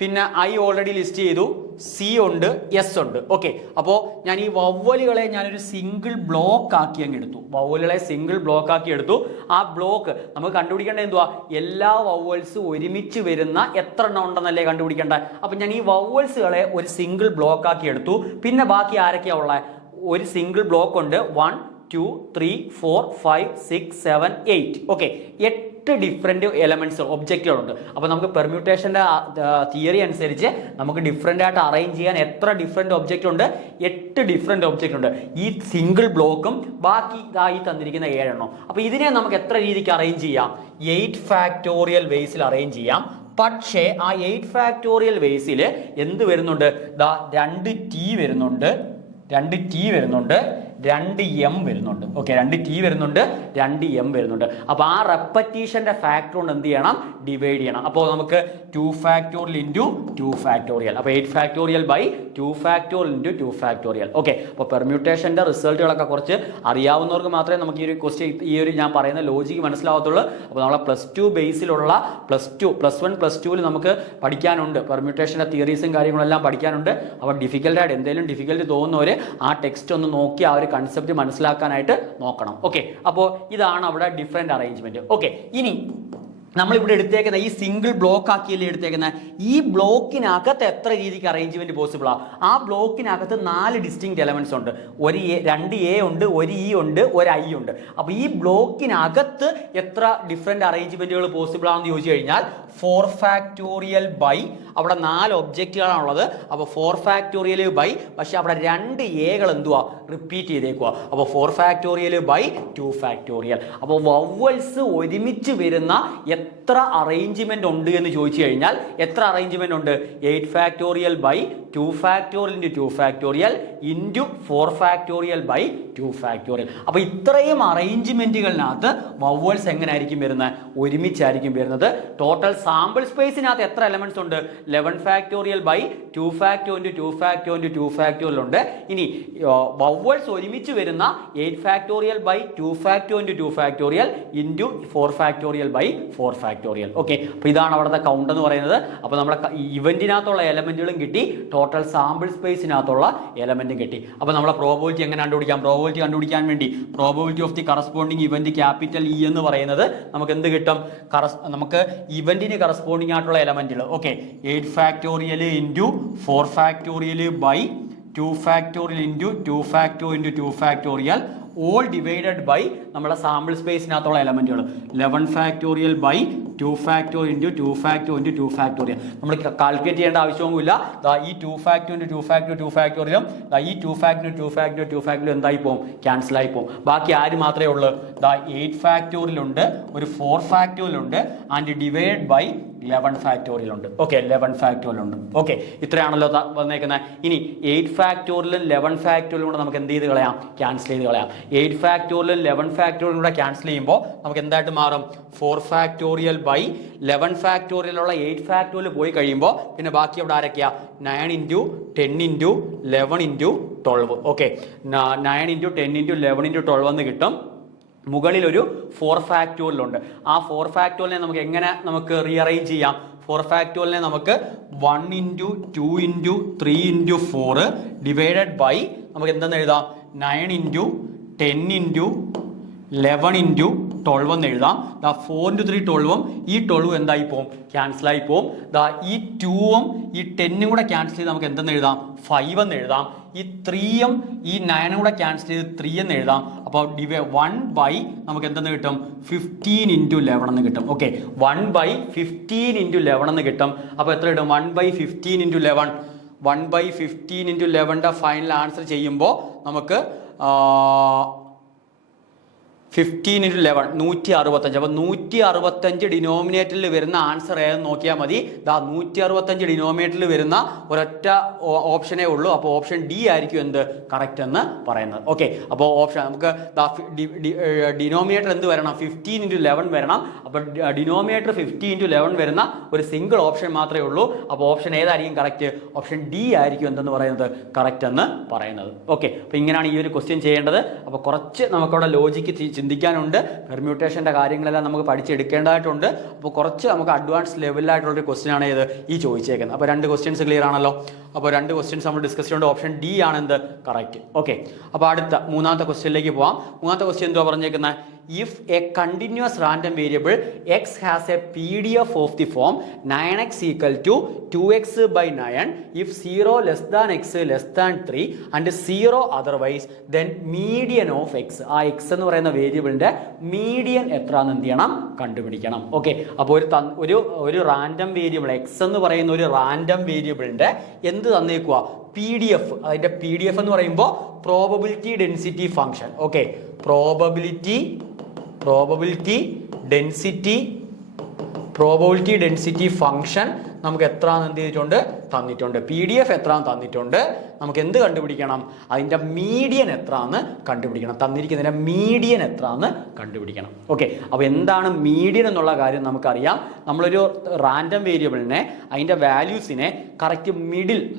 പിന്നെ ഐ ഓൾറെഡി ലിസ്റ്റ് ചെയ്തു. സി ഉണ്ട്, എസ് ഉണ്ട്. ഓക്കെ, അപ്പോൾ ഞാൻ ഈ വവ്വലുകളെ ഞാനൊരു സിംഗിൾ ബ്ലോക്ക് ആക്കി അങ്ങ് എടുത്തു. വവ്വലുകളെ സിംഗിൾ ബ്ലോക്ക് ആക്കി എടുത്തു. ആ ബ്ലോക്ക് നമുക്ക് കണ്ടുപിടിക്കേണ്ടത് എന്തുവാ? എല്ലാ വവ്വൽസ് ഒരുമിച്ച് വരുന്ന എത്ര എണ്ണം ഉണ്ടെന്നല്ലേ കണ്ടുപിടിക്കേണ്ടത്. അപ്പം ഞാൻ ഈ വവ്വൽസുകളെ ഒരു സിംഗിൾ ബ്ലോക്ക് ആക്കി എടുത്തു. പിന്നെ ബാക്കി ആരൊക്കെയാ ഉള്ളത്? ഒരു സിംഗിൾ ബ്ലോക്ക് ഉണ്ട്. 1 2 3 4 5 6 7 8. ഓക്കെ, 8 ഡിഫറെൻറ്റ് എലമെന്റ്സ് ഒബ്ജക്റ്റുകളുണ്ട്. അപ്പോൾ നമുക്ക് പെർമ്യൂട്ടേഷൻ്റെ തിയറി അനുസരിച്ച് നമുക്ക് ഡിഫറെൻ്റ് ആയിട്ട് അറേഞ്ച് ചെയ്യാൻ എത്ര ഡിഫറെൻറ്റ് ഒബ്ജക്റ്റ് ഉണ്ട്? 8 ഡിഫറെൻറ്റ് ഒബ്ജക്റ്റ് ഉണ്ട്. ഈ സിംഗിൾ ബ്ലോക്കും ബാക്കി ഇതായി തന്നിരിക്കുന്ന 7 എണ്ണം. അപ്പോൾ ഇതിനെ നമുക്ക് എത്ര രീതിക്ക് അറേഞ്ച് ചെയ്യാം? 8 ഫാക്ടോറിയൽ വേസിൽ അറേഞ്ച് ചെയ്യാം. പക്ഷേ ആ 8 ഫാക്ടോറിയൽ വേസിൽ എന്ത് വരുന്നുണ്ട്? 2T വരുന്നുണ്ട്, 2M വരുന്നുണ്ട്. ഓക്കെ, 2T വരുന്നുണ്ട്, 2M വരുന്നുണ്ട്. അപ്പോൾ ആ റെപ്പറ്റീഷന്റെ ഫാക്ടർ കൊണ്ട് എന്ത് ചെയ്യണം? ഡിവൈഡ് ചെയ്യണം. അപ്പോൾ നമുക്ക് 2 ഫാക്ടോറിയൽ ഇൻറ്റു 2 ഫാക്ടോറിയൽ. അപ്പോൾ 8 factorial by 2 factorial into 2 factorial. Okay, അപ്പോൾ പെർമ്യൂട്ടേഷന്റെ റിസൾട്ടുകളൊക്കെ കുറച്ച് അറിയാവുന്നവർക്ക് മാത്രമേ നമുക്ക് ഈ ഒരു ക്വസ്റ്റ്യൻ, ഈ ഒരു ഞാൻ പറയുന്ന ലോജിക്ക് മനസ്സിലാവത്തുള്ളൂ. അപ്പോൾ നമ്മളെ +2 ബേസിലുള്ള +1 +2 നമുക്ക് പഠിക്കാനുണ്ട്. പെർമ്യൂട്ടേഷന്റെ തിയറീസും കാര്യങ്ങളെല്ലാം പഠിക്കാനുണ്ട്. അപ്പോൾ ഡിഫിക്കൽട്ടായിട്ട് എന്തെങ്കിലും ഡിഫിക്കൽട്ടി തോന്നുന്നവർ ആ ടെക്സ്റ്റ് ഒന്ന് നോക്കി ആ ഒരു കൺസെപ്റ്റ് മനസ്സിലാക്കാനായിട്ട് നോക്കണം. ഓക്കെ, അപ്പോൾ ഇതാണ് അവിടെ ഡിഫറെന്റ് അറേഞ്ച്മെന്റ്. ഓക്കെ, ഇനി നമ്മളിവിടെ എടുത്തേക്കുന്ന ഈ സിംഗിൾ ബ്ലോക്ക് ആക്കിയല്ലേ എടുത്തേക്കുന്ന ഈ ബ്ലോക്കിനകത്ത് എത്ര രീതിക്ക് അറേഞ്ച്മെന്റ് പോസിബിൾ ആ? ആ ബ്ലോക്കിനകത്ത് 4 ഡിസ്റ്റിങ്ക്റ്റ് എലമെന്റ്സ് ഉണ്ട്. 2A ഉണ്ട്, ഒരു ഇ ഉണ്ട്, ഒരു ഐ ഉണ്ട്. അപ്പോൾ ഈ ബ്ലോക്കിനകത്ത് എത്ര ഡിഫറെന്റ് അറേഞ്ച്മെന്റുകൾ പോസിബിൾ ആണെന്ന് ചോദിച്ചു കഴിഞ്ഞാൽ 4 ഫാക്ടോറിയൽ ബൈ, അവിടെ 4 ഒബ്ജക്റ്റുകളാണുള്ളത്. അപ്പോൾ 4 ഫാക്ടോറിയൽ ബൈ, പക്ഷെ അവിടെ 2 എകൾ എന്തുവാ? റിപ്പീറ്റ് ചെയ്തേക്കുക. അപ്പോൾ 4 ഫാക്ടോറിയൽ ബൈ 2 ഫാക്ടോറിയൽ. അപ്പോൾ വവ്വൽസ് ഒരുമിച്ച് വരുന്ന എത്ര അറേഞ്ച്മെന്റ് ഉണ്ട് എന്ന് ചോദിച്ചു കഴിഞ്ഞാൽ എത്ര അറേഞ്ച്മെന്റ് ഉണ്ട്? 8 factorial by 2 factorial into 2 factorial into 4 factorial by 2 factorial. അപ്പോൾ ഇത്രയും അറേഞ്ച്മെന്റുകളിനകത്ത് വവ്വൽസ് എങ്ങനെയായിരിക്കും വരുന്നത്? ഒരുമിച്ചായിരിക്കും വരുന്നത്. ടോട്ടൽ സാമ്പിൾ സ്പേസിനകത്ത് എത്ര എലമെന്റ്സ് ഉണ്ട്? 11 factorial by 2 facto into 2 facto into 2 factorial ഉണ്ട്. ഇനി വവ്വൽസ് ഒരുമിച്ച് വരുന്ന 8 factorial by 2 facto into 2 factorial into 4 factorial by 4 factorial. Okay, അപ്പോൾ ഇതാണ് അവിടുത്തെ കൗണ്ട് എന്ന് പറയുന്നത്. അപ്പോൾ നമ്മുടെ ഇവന്റിനകത്തുള്ള എലമെന്റുകളും കിട്ടി, ടോട്ടൽ സാമ്പിൾ സ്പേസിനകത്തുള്ള എലമെന്റും കിട്ടി. അപ്പോൾ നമ്മളെ പ്രോബബിലിറ്റി എങ്ങനെ കണ്ടുപിടിക്കാം? പ്രോബബിലിറ്റി കണ്ടുപിടിക്കാൻ വേണ്ടി probability of the corresponding event capital E എന്ന് പറയുന്നത് നമുക്ക് എന്ത് കിട്ടും? നമുക്ക് ഇവന്റിന് കറസ്പോണ്ടിങ് ആയിട്ടുള്ള എലമെന്റുകൾ. Okay, 8 factorial into 4 factorial by 2 factorial into 2 facto into 2 factorial all divided by നമ്മുടെ സാമ്പിൾ സ്പേസിനകത്തുള്ള എലമെന്റുകൾ. 11 factorial by 2 factorial into 2 factorial into 2 factorial. നമ്മൾ കാൽക്കുലേറ്റ് ചെയ്യേണ്ട ആവശ്യമൊന്നുമില്ല. ഈ 2 ഫാക്ടോറിയൽ ഇൻറ്റു 2 ഫാക്ടോറിയൽ 2 ഫാക്ടോറിയലും ഈ 2 ഫാക്ടോറിയൽ 2 ഫാക്ടോറിയൽ 2 ഫാക്ടോറിയൽ എന്തായി പോകും? ക്യാൻസൽ ആയി പോകും. ബാക്കി ആര് മാത്രമേ ഉള്ളൂ? 8 ഫാക്ടോറിയൽ ഉണ്ട്, ഒരു 4 ഫാക്ടോറിയൽ ഉണ്ട്, ആൻഡ് ഡിവൈഡ് ബൈ 11 ഫാക്ടോറിയൽ ഉണ്ട്. ഓക്കെ, 11 ഫാക്ടോറിയൽ ഉണ്ട്. ഓക്കെ, ഇത്രയാണല്ലോ വന്നേക്കുന്നത്. ഇനി 8 ഫാക്ടോറിയലും 11 ഫാക്ടോറിയലും കൂടെ നമുക്ക് എന്ത് ചെയ്ത് കളയാം? ക്യാൻസൽ ചെയ്ത് കളയാം. 8 ഫാക്ടോറിയലും 11 ഫാക്ടോറിയലും കൂടെ ക്യാൻസൽ ചെയ്യുമ്പോൾ നമുക്ക് എന്തായിട്ട് മാറും? 4 ഫാക്ടോറിയൽ ബൈ 11 ഫാക്ടോറിയലുള്ള 8 ഫാക്ടോറിയൽ പോയി കഴിയുമ്പോൾ പിന്നെ ബാക്കി അവിടെ ആരൊക്കെയാ? 9 into 10 into 11 into 12. Okay, 9 into 10 into 11 into 12 എന്ന് കിട്ടും. മുകളിൽ ഒരു 4 ഫാക്ടോറിയൽ ഉണ്ട്. ആ 4 ഫാക്ടോറിയലിനെ നമുക്ക് എങ്ങനെ നമുക്ക് റീഅറേഞ്ച് ചെയ്യാം? 4 ഫാക്ടോറിയലിനെ നമുക്ക് 1 into 2 into 3 into 4 divided by നമുക്ക് എന്തെന്ന് എഴുതാം? 9 ഇൻറ്റു 10 ഇൻറ്റു 11 ഇൻറ്റു 12 എന്ന് എഴുതാം. 4 ഇൻറ്റു 3 12ഉം ഈ 12 എന്തായി പോകും? ക്യാൻസൽ ആയി പോകും. ഈ 2ഉം ഈ 10ഉം കൂടെ ക്യാൻസൽ ചെയ്ത് നമുക്ക് എന്തെന്ന് എഴുതാം? 5 എന്ന് എഴുതാം. ഈ 3ഉം ഈ 9ഉം കൂടെ ക്യാൻസൽ ചെയ്ത് 3 എന്ന് എഴുതാം. അപ്പോൾ 1 ബൈ നമുക്ക് എന്തെന്ന് കിട്ടും? 15 ഇൻറ്റു 11 എന്ന് കിട്ടും. ഓക്കെ, 1 ബൈ 15 ഇൻറ്റു 11 എന്ന് കിട്ടും. അപ്പോൾ എത്ര കിട്ടും? 1 ബൈ 15 ഇൻറ്റു 11. 1 ബൈ 15 ഇൻറ്റു 11ൻ്റെ ഫൈനൽ ആൻസർ ചെയ്യുമ്പോൾ നമുക്ക് 15 ഇൻറ്റു 11 165. അപ്പോൾ 165 ഡിനോമിനേറ്ററിൽ വരുന്ന ആൻസർ ഏതെന്ന് നോക്കിയാൽ മതി. 165 ഡിനോമിനേറ്ററിൽ വരുന്ന ഒരൊറ്റ ഓപ്ഷനേ ഉള്ളൂ. അപ്പോൾ ഓപ്ഷൻ ഡി ആയിരിക്കും എന്ത്? കറക്റ്റ് എന്ന് പറയുന്നത്. ഓക്കെ, അപ്പോൾ ഓപ്ഷൻ നമുക്ക് ഡിനോമിനേറ്റർ എന്ത് വരണം? 15 ഇൻറ്റു 11 വരണം. അപ്പോൾ ഡിനോമിനേറ്റർ 15 ഇൻറ്റു 11 വരുന്ന ഒരു സിംഗിൾ ഓപ്ഷൻ മാത്രമേ ഉള്ളൂ. അപ്പോൾ ഓപ്ഷൻ ഏതായിരിക്കും കറക്റ്റ്? ഓപ്ഷൻ ഡി ആയിരിക്കും എന്തെന്ന് പറയുന്നത്? കറക്റ്റ് എന്ന് പറയുന്നത്. ഓക്കെ, അപ്പോൾ ഇങ്ങനെയാണ് ഈ ഒരു ക്വസ്റ്റ്യൻ ചെയ്യേണ്ടത്. അപ്പോൾ കുറച്ച് നമുക്കവിടെ ലോജിക്ക് ചിന്തിക്കാനുണ്ട്. പെർമ്യൂട്ടേഷൻ്റെ കാര്യങ്ങളെല്ലാം നമുക്ക് പഠിച്ചെടുക്കേണ്ടതായിട്ടുണ്ട്. അപ്പോൾ കുറച്ച് നമുക്ക് അഡ്വാൻസ് ലെവലിലായിട്ടുള്ളൊരു ക്വസ്റ്റ്യൻ ആണ് ഇത് ഈ ചോദിച്ചേക്കുന്നത്. അപ്പോൾ 2 ക്വസ്റ്റ്യൻസ് ക്ലിയർ ആണല്ലോ. അപ്പോൾ 2 ക്വസ്റ്റ്യൻസ് നമ്മൾ ഡിസ്കസ് ചെയ്യുന്നുണ്ട്. ഓപ്ഷൻ ഡി ആണ് എന്ത്? കറക്റ്റ്. ഓക്കെ, അപ്പോൾ അടുത്ത 3ാമത്തെ ക്വസ്റ്റ്യനിലേക്ക് പോവാം. 3ാമത്തെ ക്വസ്റ്റ്യൻ എന്തുവാ പറഞ്ഞേക്കുന്നത്? If a continuous random variable x has a PDF of the form 9x equal to 2x by 9 if 0 less than x less than 3 and 0 otherwise then median of x. ആ x എന്ന് പറയുന്ന വേരിയബിളിന്റെ മീഡിയൻ എത്രയാണെന്ന് എന്ത് ചെയ്യണം? കണ്ടുപിടിക്കണം. ഓക്കെ, അപ്പോൾ ഒരു റാൻഡം വേരിയബിൾ x എന്ന് പറയുന്ന ഒരു റാൻഡം വേരിയബിളിന്റെ എന്ത് തന്നേക്കുക? PDF. അതിന്റെ PDF എന്ന് പറയുമ്പോൾ probability density function. Okay, probability density function നമുക്ക് എത്രയാണെന്ന് എന്ത് ചെയ്തിട്ടുണ്ട്? തന്നിട്ടുണ്ട്. PDF എത്രയാണെന്ന് തന്നിട്ടുണ്ട്. നമുക്ക് എന്ത് കണ്ടുപിടിക്കണം? അതിൻ്റെ മീഡിയൻ എത്രയാണെന്ന് കണ്ടുപിടിക്കണം. തന്നിരിക്കുന്നതിൻ്റെ മീഡിയൻ എത്രയാണെന്ന് കണ്ടുപിടിക്കണം. ഓക്കെ, അപ്പോൾ എന്താണ് മീഡിയൻ എന്നുള്ള കാര്യം നമുക്കറിയാം. നമ്മളൊരു റാൻഡം വേരിയബിളിനെ അതിൻ്റെ വാല്യൂസിനെ കറക്റ്റ്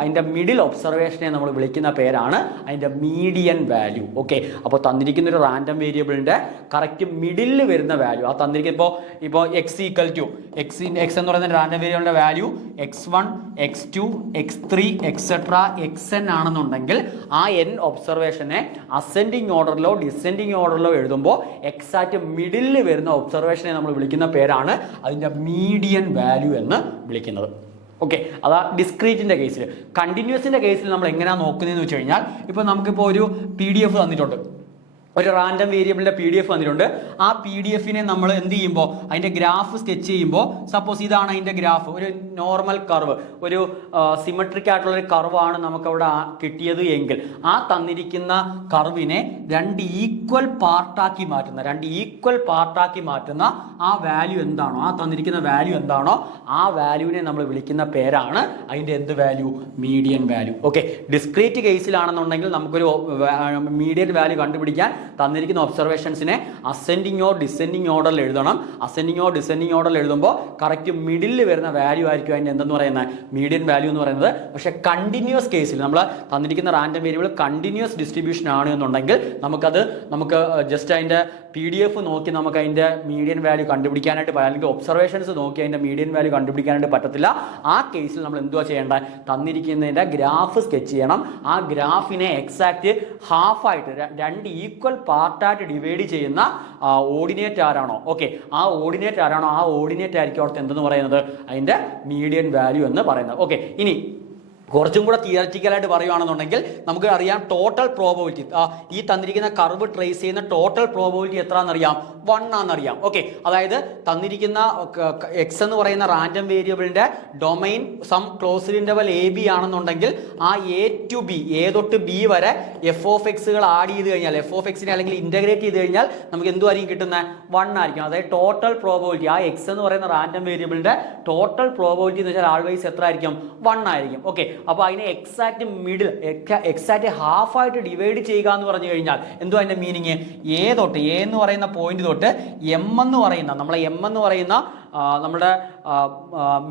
അതിൻ്റെ മിഡിൽ ഒബ്സർവേഷനെ നമ്മൾ വിളിക്കുന്ന പേരാണ് അതിൻ്റെ മീഡിയൻ വാല്യൂ. ഓക്കെ, അപ്പോൾ തന്നിരിക്കുന്ന ഒരു റാൻഡം വേരിയബിളിൻ്റെ കറക്റ്റ് മിഡിൽ വരുന്ന വാല്യൂ ആ തന്നിരിക്കുന്ന ഇപ്പോൾ എക്സ് ഈക്വൽ ടു എക്സ് എന്ന് പറയുന്ന റാൻഡം വേരിയബിളിൻ്റെ value x1 x2 x3 etcetera xn ആണെന്നുണ്ടെങ്കിൽ ആ n ഒബ്സർവേഷനെ അസെൻഡിങ് ഓർഡറിലോ ഡിസെൻഡിങ് ഓർഡറിലോ എഴുതുമ്പോൾ എക്സാക്റ്റ് മിഡിലിൽ വരുന്ന ഒബ്സർവേഷനെ നമ്മൾ വിളിക്കുന്ന പേരാണ് അതിൻ്റെ മീഡിയൻ വാല്യൂ എന്ന് വിളിക്കുന്നത്. ഓക്കെ, അതാ ഡിസ്ക്രീറ്റിൻ്റെ കേസിൽ. കണ്ടിന്യൂസിൻ്റെ കേസിൽ നമ്മൾ എങ്ങനെയാണ് നോക്കുന്നതെന്ന് വെച്ച് കഴിഞ്ഞാൽ ഇപ്പോൾ നമുക്കിപ്പോൾ ഒരു PDF തന്നിട്ടുണ്ട്. ഒരു റാൻഡം വേരിയബിളിൻ്റെ PDF വന്നിട്ടുണ്ട്. ആ PDF നമ്മൾ എന്ത് ചെയ്യുമ്പോൾ അതിൻ്റെ ഗ്രാഫ് സ്കെച്ച് ചെയ്യുമ്പോൾ സപ്പോസ് ഇതാണ് അതിൻ്റെ ഗ്രാഫ്. ഒരു നോർമൽ കർവ്, ഒരു സിമെട്രിക് ആയിട്ടുള്ളൊരു കർവാണ് നമുക്കവിടെ കിട്ടിയത് എങ്കിൽ ആ തന്നിരിക്കുന്ന കർവിനെ 2 ഈക്വൽ പാർട്ടാക്കി മാറ്റുന്ന ആ വാല്യൂ എന്താണോ, ആ തന്നിരിക്കുന്ന വാല്യൂ എന്താണോ ആ വാല്യൂവിനെ നമ്മൾ വിളിക്കുന്ന പേരാണ് അതിൻ്റെ എന്ത് value? Median value. Okay, discrete കേസിലാണെന്നുണ്ടെങ്കിൽ നമുക്കൊരു മീഡിയൻ വാല്യൂ കണ്ടുപിടിക്കാൻ തന്നിരിക്കുന്ന ഒബ്സർവേഷൻസിനെ അസെൻഡിങ് ഓർ ഡിസെൻഡിങ് ഓർഡറിൽ എഴുതണം. അസെൻഡിങ് ഓർ ഡിസെൻഡിങ് ഓർഡറിൽ എഴുതുമ്പോൾ കറക്റ്റ് മിഡിലിൽ വരുന്ന വാല്യൂ ആയിരിക്കും അതിൻ്റെ എന്തെന്ന് പറയുന്നത്? മീഡിയൻ വാല്യൂ എന്ന് പറയുന്നത്. പക്ഷേ കണ്ടിന്യൂസ് കേസിൽ നമ്മൾ തന്നിരിക്കുന്ന റാൻഡം വേരിയബിൾ കണ്ടിന്യൂസ് ഡിസ്ട്രിബ്യൂഷൻ ആണ് എന്നുണ്ടെങ്കിൽ നമുക്ക് ജസ്റ്റ് അതിൻ്റെ PDF നോക്കി നമുക്ക് അതിൻ്റെ മീഡിയൻ വാല്യൂ കണ്ടുപിടിക്കാനായിട്ട് അല്ലെങ്കിൽ ഒബ്സർവേഷൻസ് നോക്കി അതിൻ്റെ മീഡിയൻ വാല്യൂ കണ്ടുപിടിക്കാനായിട്ട് പറ്റത്തില്ല. ആ കേസിൽ നമ്മൾ എന്തുവാ ചെയ്യേണ്ടത്? തന്നിരിക്കുന്നതിൻ്റെ ഗ്രാഫ് സ്കെച്ച് ചെയ്യണം. ആ ഗ്രാഫിനെ എക്സാക്റ്റ് ഹാഫായിട്ട് 2 ഈക്വൽ പാർട്ടായിട്ട് ഡിവൈഡ് ചെയ്യുന്ന ഓർഡിനേറ്റ് ആരാണോ, ഓക്കെ, ആ ഓർഡിനേറ്റ് ആയിരിക്കും അവിടുത്തെ എന്തെന്ന് പറയുന്നത്? അതിൻ്റെ മീഡിയൻ വാല്യൂ എന്ന് പറയുന്നത്. ഓക്കെ, ഇനി കുറച്ചും കൂടെ തിയററ്റിക്കലായിട്ട് പറയുകയാണെന്നുണ്ടെങ്കിൽ നമുക്ക് അറിയാം ടോട്ടൽ പ്രോബബിലിറ്റി, ഈ തന്നിരിക്കുന്ന കർവ് ട്രേസ് ചെയ്യുന്ന ടോട്ടൽ പ്രോബബിലിറ്റി എത്രയാണെന്നറിയാം, 1 ആണെന്നറിയാം. ഓക്കെ, അതായത് തന്നിരിക്കുന്ന എക്സ് എന്ന് പറയുന്ന റാൻഡം വേരിയബിളിന്റെ domain some closed interval A B ആണെന്നുണ്ടെങ്കിൽ ആ എ ടു ബി, എ തൊട്ട് ബി വരെ എഫ് ഓഫ് എക്സുകൾ ആഡ് ചെയ്ത് കഴിഞ്ഞാൽ, എഫ് ഓഫ് എക്സിനെ അല്ലെങ്കിൽ ഇന്റഗ്രേറ്റ് ചെയ്ത് കഴിഞ്ഞാൽ നമുക്ക് എന്തുമായിരിക്കും കിട്ടുന്നത്, 1 ആയിരിക്കും. അതായത് ടോട്ടൽ പ്രോബബിലിറ്റി, ആ എക്സ് എന്ന് പറയുന്ന റാൻഡം വേരിയബിളിന്റെ ടോട്ടൽ പ്രോബബിലിറ്റി എന്ന് വെച്ചാൽ ആൾവൈസ് എത്ര ആയിരിക്കും, 1 ആയിരിക്കും. ഓക്കെ, അപ്പോൾ അതിനെ എക്സാക്ട് മിഡിൽ, എക്സാക്ട് ഹാഫ് ആയിട്ട് ഡിവൈഡ് ചെയ്യുക എന്ന് പറഞ്ഞു കഴിഞ്ഞാൽ എന്തോ അതിന്റെ മീനിങ്, എ തൊട്ട്, എ എന്ന് പറയുന്ന പോയിന്റ് തൊട്ട് എം എന്ന് പറയുന്ന, നമ്മളെ എം എന്ന് പറയുന്ന നമ്മുടെ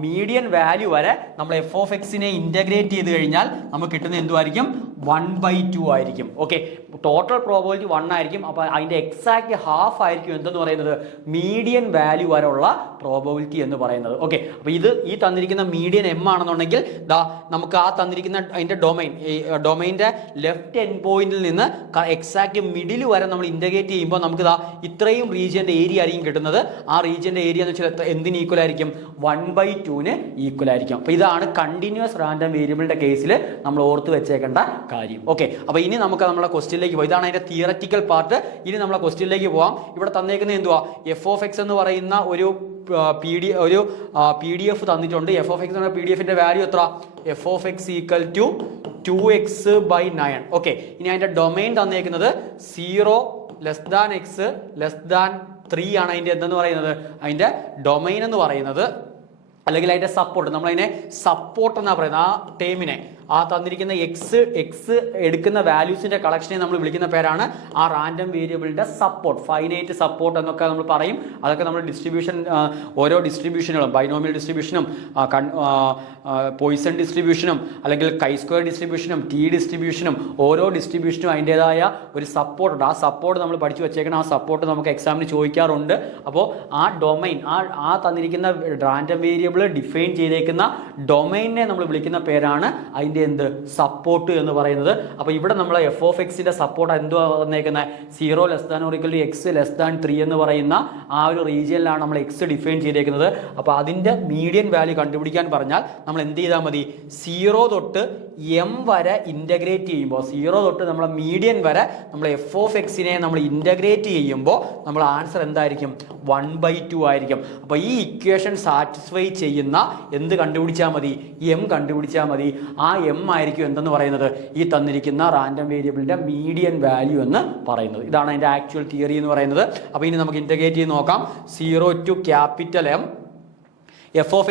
മീഡിയൻ വാല്യൂ വരെ നമ്മൾ എഫ് ഓഫ് എക്സിനെ ഇന്റഗ്രേറ്റ് ചെയ്ത് കഴിഞ്ഞാൽ നമുക്ക് കിട്ടുന്ന എന്തുമായിരിക്കും, 1/2 ആയിരിക്കും. ഓക്കെ, ടോട്ടൽ പ്രോബബിലിറ്റി 1 ആയിരിക്കും. അപ്പോൾ അതിന്റെ എക്സാക്ട് ഹാഫ് ആയിരിക്കും എന്തെന്ന് പറയുന്നത്, മീഡിയൻ വാല്യൂ വരെ ഉള്ള പ്രോബബിലിറ്റി എന്ന് പറയുന്നത്. ഓക്കെ, അപ്പോൾ ഇത് ഈ തന്നിരിക്കുന്ന മീഡിയൻ എം ആണെന്നുണ്ടെങ്കിൽ നമുക്ക് ആ തന്നിരിക്കുന്ന അതിന്റെ ഡൊമൈൻ്റെ ലെഫ്റ്റ് എൻഡ് പോയിന്റിൽ നിന്ന് എക്സാക്ട് മിഡിൽ വരെ നമ്മൾ ഇന്റഗ്രേറ്റ് ചെയ്യുമ്പോൾ നമുക്ക് ഇത്രയും റീജിയന്റെ ഏരിയ ആയിരിക്കും കിട്ടുന്നത്. ആ റീജിയന്റെ ഏരിയ എന്ന് വെച്ചാൽ എന്തിന് ഈക്വൽ ആയിരിക്കും, 1/2 ഈക്വൽ ആയിരിക്കും. അപ്പോൾ ഇതാണ് കണ്ടിന്യൂസ് റാൻഡം വേരിയബിളിന്റെ കേസിൽ നമ്മൾ ഓർത്ത് വെച്ചേക്കേണ്ട കാര്യം. ഓക്കെ, അപ്പോൾ ഇനി നമുക്ക് നമ്മുടെ ക്വസ്റ്റ്യനിലേക്ക് പോകാം. ഇതാണ് അതിന്റെ തിയററ്റിക്കൽ പാർട്ട്. ഇനി നമ്മളെ ക്വസ്റ്റ്യനിലേക്ക് പോകാം. ഇവിടെ തന്നേക്കുന്നത് എന്തുവാ, എഫ് ഓഫ് എക്സ് എന്ന് പറയുന്ന ഒരു പി ഡി എഫ് തന്നിട്ടുണ്ട്. എഫ് ഓഫ് എക്സ് എന്ന പി ഡി എഫിന്റെ വാല്യൂ എത്ര, F of X equal to 2x/9. Okay, ഇനി അതിന്റെ ഡൊമൈൻ തന്നേക്കുന്നത് 0 less than X less than 3 ആണ് അതിന്റെ എന്തെന്ന് പറയുന്നത്, അതിന്റെ ഡൊമൈൻ എന്ന് പറയുന്നത്, അല്ലെങ്കിൽ അതിന്റെ സപ്പോർട്ട്, നമ്മളതിനെ സപ്പോർട്ട് എന്നാ പറയുന്നത്. ആ ടേമിനെ, ആ തന്നിരിക്കുന്ന എക്സ് എടുക്കുന്ന വാല്യൂസിന്റെ കളക്ഷനെ നമ്മൾ വിളിക്കുന്ന പേരാണ് ആ റാൻഡം വേരിയബിളിന്റെ സപ്പോർട്ട്, ഫൈനൈറ്റ് സപ്പോർട്ട് എന്നൊക്കെ നമ്മൾ പറയും. അതൊക്കെ നമ്മൾ ഡിസ്ട്രിബ്യൂഷൻ, ഓരോ ഡിസ്ട്രിബ്യൂഷനുകളും, ബൈനോമിയൽ ഡിസ്ട്രിബ്യൂഷനും പോയിസൺ ഡിസ്ട്രിബ്യൂഷനും അല്ലെങ്കിൽ കൈ സ്ക്വയർ ഡിസ്ട്രിബ്യൂഷനും ടി ഡിസ്ട്രിബ്യൂഷനും ഓരോ ഡിസ്ട്രിബ്യൂഷനും അതിൻ്റെതായ ഒരു സപ്പോർട്ട് ഉണ്ട്. ആ സപ്പോർട്ട് നമ്മൾ പഠിച്ചു വെച്ചേക്കണം. ആ സപ്പോർട്ട് നമുക്ക് എക്സാമിന് ചോദിക്കാറുണ്ട്. അപ്പോൾ ആ ഡൊമൈൻ, ആ തന്നിരിക്കുന്ന റാൻഡം വേരിയബിൾ ഡിഫൈൻ ചെയ്തേക്കുന്ന ഡൊമൈനെ നമ്മൾ വിളിക്കുന്ന പേരാണ് അതിൻ്റെ എന്ത്, സപ്പോർട്ട് എന്ന് പറയുന്നത്. അപ്പോൾ ഇവിടെ നമ്മൾ എഫ് ഓഫ് എക്സിന്റെ സപ്പോർട്ട് എന്തുവാ വന്നേക്കുന്നത്, 0 less than or equal to X less than 3 എന്ന് പറയുന്ന ആ ഒരു റീജിയനിലാണ് നമ്മൾ എക്സ് ഡിഫൈൻ ചെയ്തേക്കുന്നത്. അപ്പോൾ അതിന്റെ മീഡിയൻ വാല്യൂ കണ്ടുപിടിക്കാൻ പറഞ്ഞാൽ നമ്മൾ എന്ത് ചെയ്താൽ മതി, 0 തൊട്ട് എം വരെ ഇന്റഗ്രേറ്റ് ചെയ്യുമ്പോൾ, 0 തൊട്ട് നമ്മളെ മീഡിയൻ വരെ നമ്മൾ എഫ് ഓഫ് എക്സിനെ നമ്മൾ ഇന്റഗ്രേറ്റ് ചെയ്യുമ്പോൾ നമ്മൾ ആൻസർ എന്തായിരിക്കും, 1/2 ആയിരിക്കും. അപ്പോൾ ഈ ഇക്വേഷൻ സാറ്റിസ്ഫൈ ചെയ്യുന്ന എന്ത് കണ്ടുപിടിച്ചാൽ മതി, എം കണ്ടുപിടിച്ചാൽ മതി. ആ എം ആയിരിക്കും എന്തെന്ന് പറയുന്നത്, ഈ തന്നിരിക്കുന്ന റാൻഡം വേരിയബിളിന്റെ മീഡിയൻ വാല്യൂ എന്ന് പറയുന്നത്. ഇതാണ് അതിന്റെ ആക്ച്വൽ തിയറി എന്ന് പറയുന്നത്. അപ്പോൾ ഇനി നമുക്ക് ഇന്റഗ്രേറ്റ് ചെയ്ത് നോക്കാം. 0 to capital M F of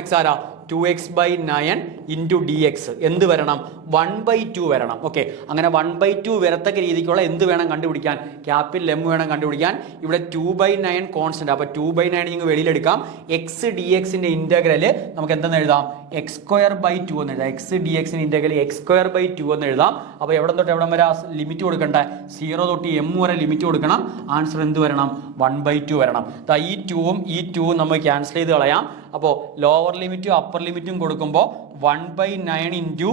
X ആരാ, 2x/9 ഇൻറ്റു ഡി എക്സ് എന്ത് വരണം, 1/2 വരണം. ഓക്കെ, അങ്ങനെ 1/2 വരത്തക്ക രീതിക്കുള്ള എന്ത് വേണം കണ്ടുപിടിക്കാൻ, ക്യാപിറ്റൽ എം വേണം കണ്ടുപിടിക്കാൻ. ഇവിടെ 2/9 കോൺസ്റ്റന്റ്, അപ്പോൾ 2/9 നിങ്ങൾ വെളിയിലെടുക്കാം. എക്സ് ഡി എക്സിന്റെ ഇന്റഗ്രൽ നമുക്ക് എന്തെന്ന് എഴുതാം, x²/2 എന്ന് എഴുതാം. എക്സ് ഡി എക്സിന്റെ ഇന്റഗ്രൽ x²/2 എന്ന് എഴുതാം. അപ്പോൾ എവിടെ തൊട്ട് എവിടെ വരെ ലിമിറ്റ് കൊടുക്കണ്ടേ, 0 തൊട്ട് എം വരെ ലിമിറ്റ് കൊടുക്കണം. ആൻസർ എന്ത് വരണം, 1/2 വരണം. ഈ 2ഉം ഈ 2ഉം നമ്മൾ ക്യാൻസൽ ചെയ്ത് കളയാം. അപ്പോൾ ലോവർ ലിമിറ്റും അപ്പർ ലിമിറ്റും കൊടുക്കുമ്പോൾ 1/9 into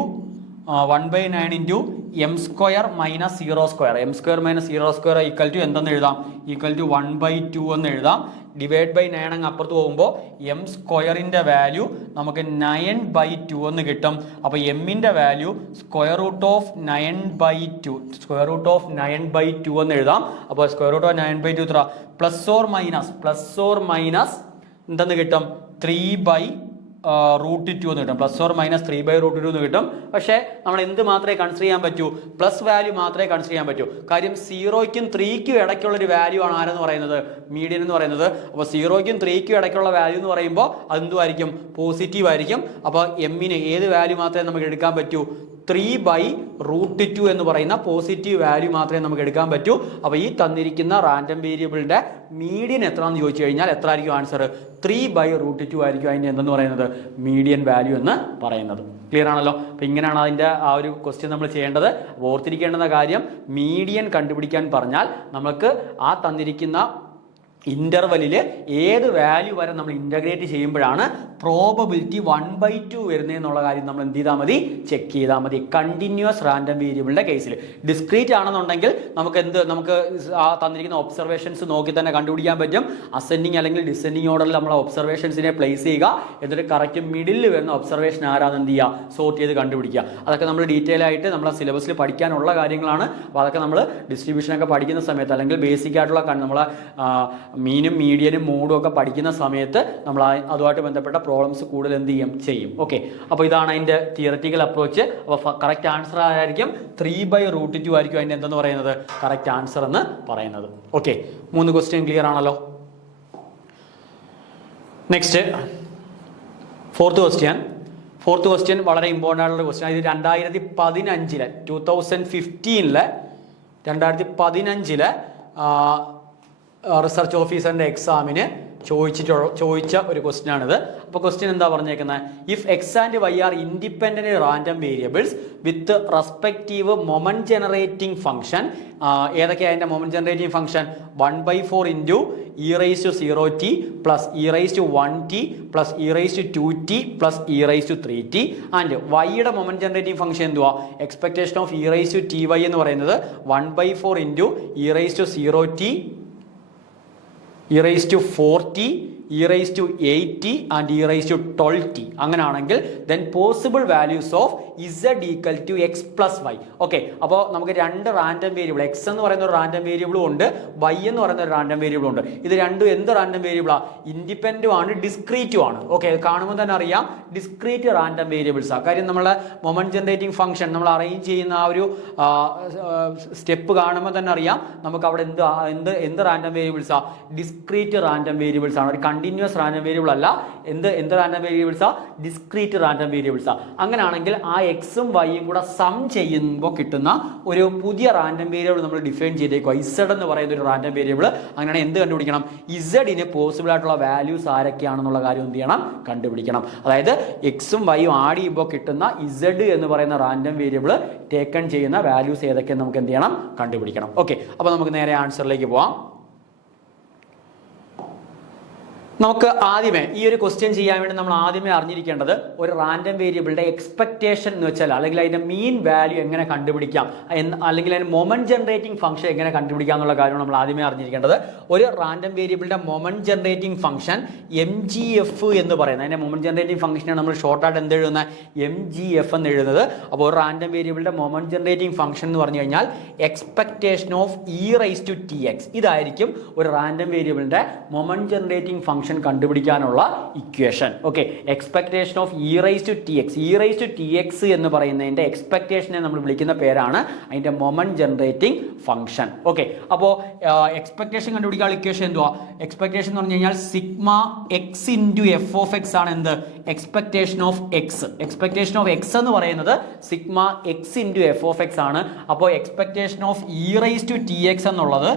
m² minus 0² m² minus 0² equal to എന്തെന്ന് എഴുതാം, ഈക്വൽ ടു 1/2 എന്ന് എഴുതാം. ഡിവൈഡ് ബൈ 9 അങ്ങ് അപ്പുറത്ത് പോകുമ്പോൾ m² വാല്യൂ നമുക്ക് 9/2 എന്ന് കിട്ടും. അപ്പോൾ എമ്മിൻ്റെ വാല്യൂ √9/2 എന്ന് എഴുതാം. അപ്പോൾ √9/2 എത്ര, പ്ലസ് ഓർ മൈനസ് എന്തെന്ന് കിട്ടും, 3/√2 എന്ന് കിട്ടും. പ്ലസ് ഓർ മൈനസ് 3/√2 എന്ന് കിട്ടും. പക്ഷേ നമ്മൾ എന്ത് മാത്രമേ കൺസിഡർ ചെയ്യാൻ പറ്റൂ, പ്ലസ് വാല്യൂ മാത്രമേ കൺസിഡർ ചെയ്യാൻ പറ്റൂ. കാര്യം 0ക്കും 3ക്കും ഇടയ്ക്കുള്ള ഒരു വാല്യൂ ആണ് ആരെന്ന് പറയുന്നത്, മീഡിയൻ എന്ന് പറയുന്നത്. അപ്പോൾ 0ക്കും 3ക്കും ഇടയ്ക്കുള്ള വാല്യൂ എന്ന് പറയുമ്പോൾ അതെന്തുമായിരിക്കും, പോസിറ്റീവ് ആയിരിക്കും. അപ്പോൾ എമ്മിന് ഏത് വാല്യൂ മാത്രമേ നമുക്ക് എടുക്കാൻ പറ്റൂ, 3/√2 എന്ന് പറയുന്ന പോസിറ്റീവ് വാല്യൂ മാത്രമേ നമുക്ക് എടുക്കാൻ പറ്റൂ. അപ്പോൾ ഈ തന്നിരിക്കുന്ന റാൻഡം വേരിയബിളിന്റെ മീഡിയൻ എത്രയാണെന്ന് ചോദിച്ചു കഴിഞ്ഞാൽ എത്ര ആയിരിക്കും ആൻസർ, 3/√2 ആയിരിക്കും അതിൻ്റെ എന്തെന്ന് പറയുന്നത്, മീഡിയൻ വാല്യൂ എന്ന് പറയുന്നത്. ക്ലിയർ ആണല്ലോ. അപ്പോൾ ഇങ്ങനെയാണ് അതിൻ്റെ ആ ഒരു ക്വസ്റ്റ്യൻ നമ്മൾ ചെയ്യേണ്ടത്. ഓർത്തിരിക്കേണ്ടുന്ന കാര്യം, മീഡിയൻ കണ്ടുപിടിക്കാൻ പറഞ്ഞാൽ നമുക്ക് ആ തന്നിരിക്കുന്ന ഇന്റർവെല്ലിൽ ഏത് വാല്യൂ വരെ നമ്മൾ ഇന്റഗ്രേറ്റ് ചെയ്യുമ്പോഴാണ് പ്രോബബിലിറ്റി 1/2 വരുന്നതെന്നുള്ള കാര്യം നമ്മൾ എന്ത് ചെയ്താൽ മതി, ചെക്ക് ചെയ്താൽ മതി. കണ്ടിന്യൂസ് റാൻഡം വേരിയബിളിന്റെ കേസിൽ. ഡിസ്ക്രീറ്റ് ആണെന്നുണ്ടെങ്കിൽ നമുക്ക് ആ തന്നിരിക്കുന്ന ഒബ്സർവേഷൻസ് നോക്കി തന്നെ കണ്ടുപിടിക്കാൻ പറ്റും. അസെൻഡിങ് അല്ലെങ്കിൽ ഡിസെൻഡിങ് ഓർഡറിൽ നമ്മൾ ഒബ്സർവേഷൻസിനെ പ്ലേസ് ചെയ്യുക, എന്നിട്ട് കറക്റ്റ് മിഡിൽ വരുന്ന ഒബ്സർവേഷൻ ആരാന്ന് എന്ത് ചെയ്യുക, സോർട്ട് ചെയ്ത് കണ്ടുപിടിക്കുക. അതൊക്കെ നമ്മൾ ഡീറ്റെയിൽ ആയിട്ട് നമ്മളെ സിലബസിൽ പഠിക്കാനുള്ള കാര്യങ്ങളാണ്. അപ്പോൾ അതൊക്കെ നമ്മൾ ഡിസ്ട്രിബ്യൂഷനൊക്കെ പഠിക്കുന്ന സമയത്ത് അല്ലെങ്കിൽ ബേസിക് ആയിട്ടുള്ള നമ്മളെ മീനും മീഡിയനും മോഡും ഒക്കെ പഠിക്കുന്ന സമയത്ത് നമ്മൾ അതുമായിട്ട് ബന്ധപ്പെട്ട പ്രോബ്ലംസ് കൂടുതൽ എന്ത് ചെയ്യും. ഓക്കെ, അപ്പോൾ ഇതാണ് അതിൻ്റെ തിയററ്റിക്കൽ അപ്രോച്ച്. അപ്പോൾ കറക്റ്റ് ആൻസർ ആയിരിക്കും 3/√2 ആയിരിക്കും അതിൻ്റെ എന്തെന്ന് പറയുന്നത്, കറക്റ്റ് ആൻസർ എന്ന് പറയുന്നത്. ഓക്കെ, 3 ക്വസ്റ്റ്യൻ ക്ലിയർ ആണല്ലോ. നെക്സ്റ്റ് ഫോർത്ത് ക്വസ്റ്റ്യൻ വളരെ ഇമ്പോർട്ടൻ്റ് ആയിട്ടുള്ള ക്വസ്റ്റ്യൻ. ഇത് 2015 റിസർച്ച് ഓഫീസറിൻ്റെ എക്സാമിന് ചോദിച്ച ഒരു ക്വസ്റ്റ്യൻ ആണിത്. അപ്പോൾ ക്വസ്റ്റ്യൻ എന്താ പറഞ്ഞേക്കുന്നത്, if X and Y are independent random variables with respective moment generating function. ഏതൊക്കെയാണ് അതിൻ്റെ moment generating function? 1/4 into e⁻0t plus e⁻1t plus e⁻2t plus e⁻3t. And വൈയുടെ മൊമെന്റ് ജനറേറ്റിംഗ് ഫംഗ്ഷൻ എന്തുവാ? എക്സ്പെക്ടേഷൻ ഓഫ് e⁻ty എന്ന് പറയുന്നത് 1/4 into e⁻0t, e⁻4t, e⁻8t and e⁻12t. അങ്ങനെയാണെങ്കിൽ then possible values of z equal to x plus Y. Okay, അപ്പോൾ നമുക്ക് രണ്ട് റാൻഡം വേരിയബിൾ, എക്സ് എന്ന് പറയുന്ന ഒരു റാൻഡം വേരിയബിളും ഉണ്ട്, വൈ എന്ന് പറയുന്ന ഒരു റാൻഡം വേരിയബിളും ഉണ്ട്. ഇത് രണ്ടും എന്ത് റാൻഡം വേരിയബിളാണ്? ഇൻഡിപെൻഡും ആണ്, ഡിസ്ക്രീറ്റും ആണ്. ഓക്കെ, കാണുമ്പോൾ തന്നെ അറിയാം ഡിസ്ക്രീറ്റ് റാൻഡം വേരിയബിൾസാണ്. കാര്യം നമ്മളെ മൊമെന്റ് ജനറേറ്റിംഗ് ഫംഗ്ഷൻ നമ്മൾ അറേഞ്ച് ചെയ്യുന്ന ആ ഒരു സ്റ്റെപ്പ് കാണുമ്പോൾ തന്നെ അറിയാം നമുക്ക് അവിടെ എന്ത് റാൻഡം വേരിയബിൾസാണ്? ഡിസ്ക്രീറ്റ് റാൻഡം വേരിയബിൾസ് ആണ്. ഒരു കണ്ടിന്യൂസ് റാൻഡം വേരിയബിൾ അല്ല. എന്ത് റാൻഡം വേരിയബിൾസാണ്? ഡിസ്ക്രീറ്റ് റാൻഡം വേരിയബിൾസാണ്. അങ്ങനെയാണെങ്കിൽ ആ എക്സും വൈയും കൂടെ സം ചെയ്യുമ്പോൾ കിട്ടുന്ന ഒരു പുതിയ റാൻഡം വേരിയബിൾ നമ്മൾ ഡിഫൈൻ ചെയ്തേക്കുക, ഇസഡ് എന്ന് പറയുന്ന ഒരു റാൻഡം വേരിയബിൾ. അങ്ങനെയാണ് എന്ത് കണ്ടുപിടിക്കണം? ഇസഡിന് പോസിബിൾ ആയിട്ടുള്ള വാല്യൂസ് ആരൊക്കെയാണെന്നുള്ള കാര്യം എന്ത് ചെയ്യണം? കണ്ടുപിടിക്കണം. അതായത് എക്സും വൈയും ആഡ് ചെയ്യുമ്പോൾ കിട്ടുന്ന ഇസഡ് എന്ന് പറയുന്ന റാൻഡം വേരിയബിൾ ടേക്കൺ ചെയ്യുന്ന വാല്യൂസ് ഏതൊക്കെയെന്ന് നമുക്ക് എന്ത് ചെയ്യണം? കണ്ടുപിടിക്കണം. ഓക്കെ, അപ്പോൾ നമുക്ക് നേരെ ആൻസറിലേക്ക് പോവാം. നമുക്ക് ആദ്യമേ ഈ ഒരു ക്വസ്റ്റ്യൻ ചെയ്യാൻ വേണ്ടി നമ്മൾ ആദ്യമേ അറിഞ്ഞിരിക്കേണ്ടത് ഒരു റാൻഡം വേരിയബിളിന്റെ എക്സ്പെക്ടേഷൻ എന്ന് വെച്ചാൽ, അല്ലെങ്കിൽ അതിന്റെ മീൻ വാല്യൂ എങ്ങനെ കണ്ടുപിടിക്കാം, അല്ലെങ്കിൽ അതിന്റെ മൊമെന്റ് ജനറേറ്റിംഗ് ഫംഗ്ഷൻ എങ്ങനെ കണ്ടുപിടിക്കാം എന്നുള്ള കാര്യം നമ്മൾ ആദ്യമേ അറിഞ്ഞിരിക്കേണ്ടത്. ഒരു റാൻഡം വേരിയബിളിന്റെ മൊമെന്റ് ജനറേറ്റിംഗ് ഫംഗ്ഷൻ MGF എന്ന് പറയുന്നത്, അതിന്റെ മൊമെന്റ് ജനറേറ്റിംഗ് ഫംഗ്ഷനാണ് നമ്മൾ ഷോർട്ടായിട്ട് എന്ത് എഴുതുന്നത്? MGF എന്ന് എഴുതുന്നത്. അപ്പോൾ ഒരു റാൻഡം വേരിയബിളിന്റെ മൊമെന്റ് ജനറേറ്റിംഗ് ഫംഗ്ഷൻ എന്ന് പറഞ്ഞു കഴിഞ്ഞാൽ എക്സ്പെക്ടേഷൻ ഓഫ് e⁻TX. ഇതായിരിക്കും ഒരു റാൻഡം വേരിയബിളിന്റെ മൊമെന്റ് ജനറേറ്റിംഗ് ഫംഗ്ഷൻ കണ്ടുപിടിക്കാനുള്ള equation. Okay, expectation of e⁻TX. e⁻TX എന്ന് പറയുന്നതിന്റെ എക്സ്പെക്ടേഷനെ നമ്മൾ വിളിക്കുന്ന പേരാണ് അതിന്റെ മൊമെന്റ് ജനറേറ്റിംഗ് ഫംഗ്ഷൻ. ഓക്കെ, അപ്പോൾ എക്സ്പെക്ടേഷൻ കണ്ടുപിടിക്കാനുള്ള ഇക്വേഷൻ എന്തുവാ? എക്സ്പെക്ടേഷൻ എന്ന് പറഞ്ഞു കഴിഞ്ഞാൽ സിഗ്മ എക്സ് ഇൻറ്റു f(x) ആണ് എന്ത്? Expectation of X. Expectation of X എന്ന് പറയുന്നത് സിഗ്മ എക്സ് ഇൻറ്റു f(x) ആണ്. അപ്പോൾ എക്സ്പെക്ടേഷൻ ഓഫ് e⁻TX എന്നുള്ളത്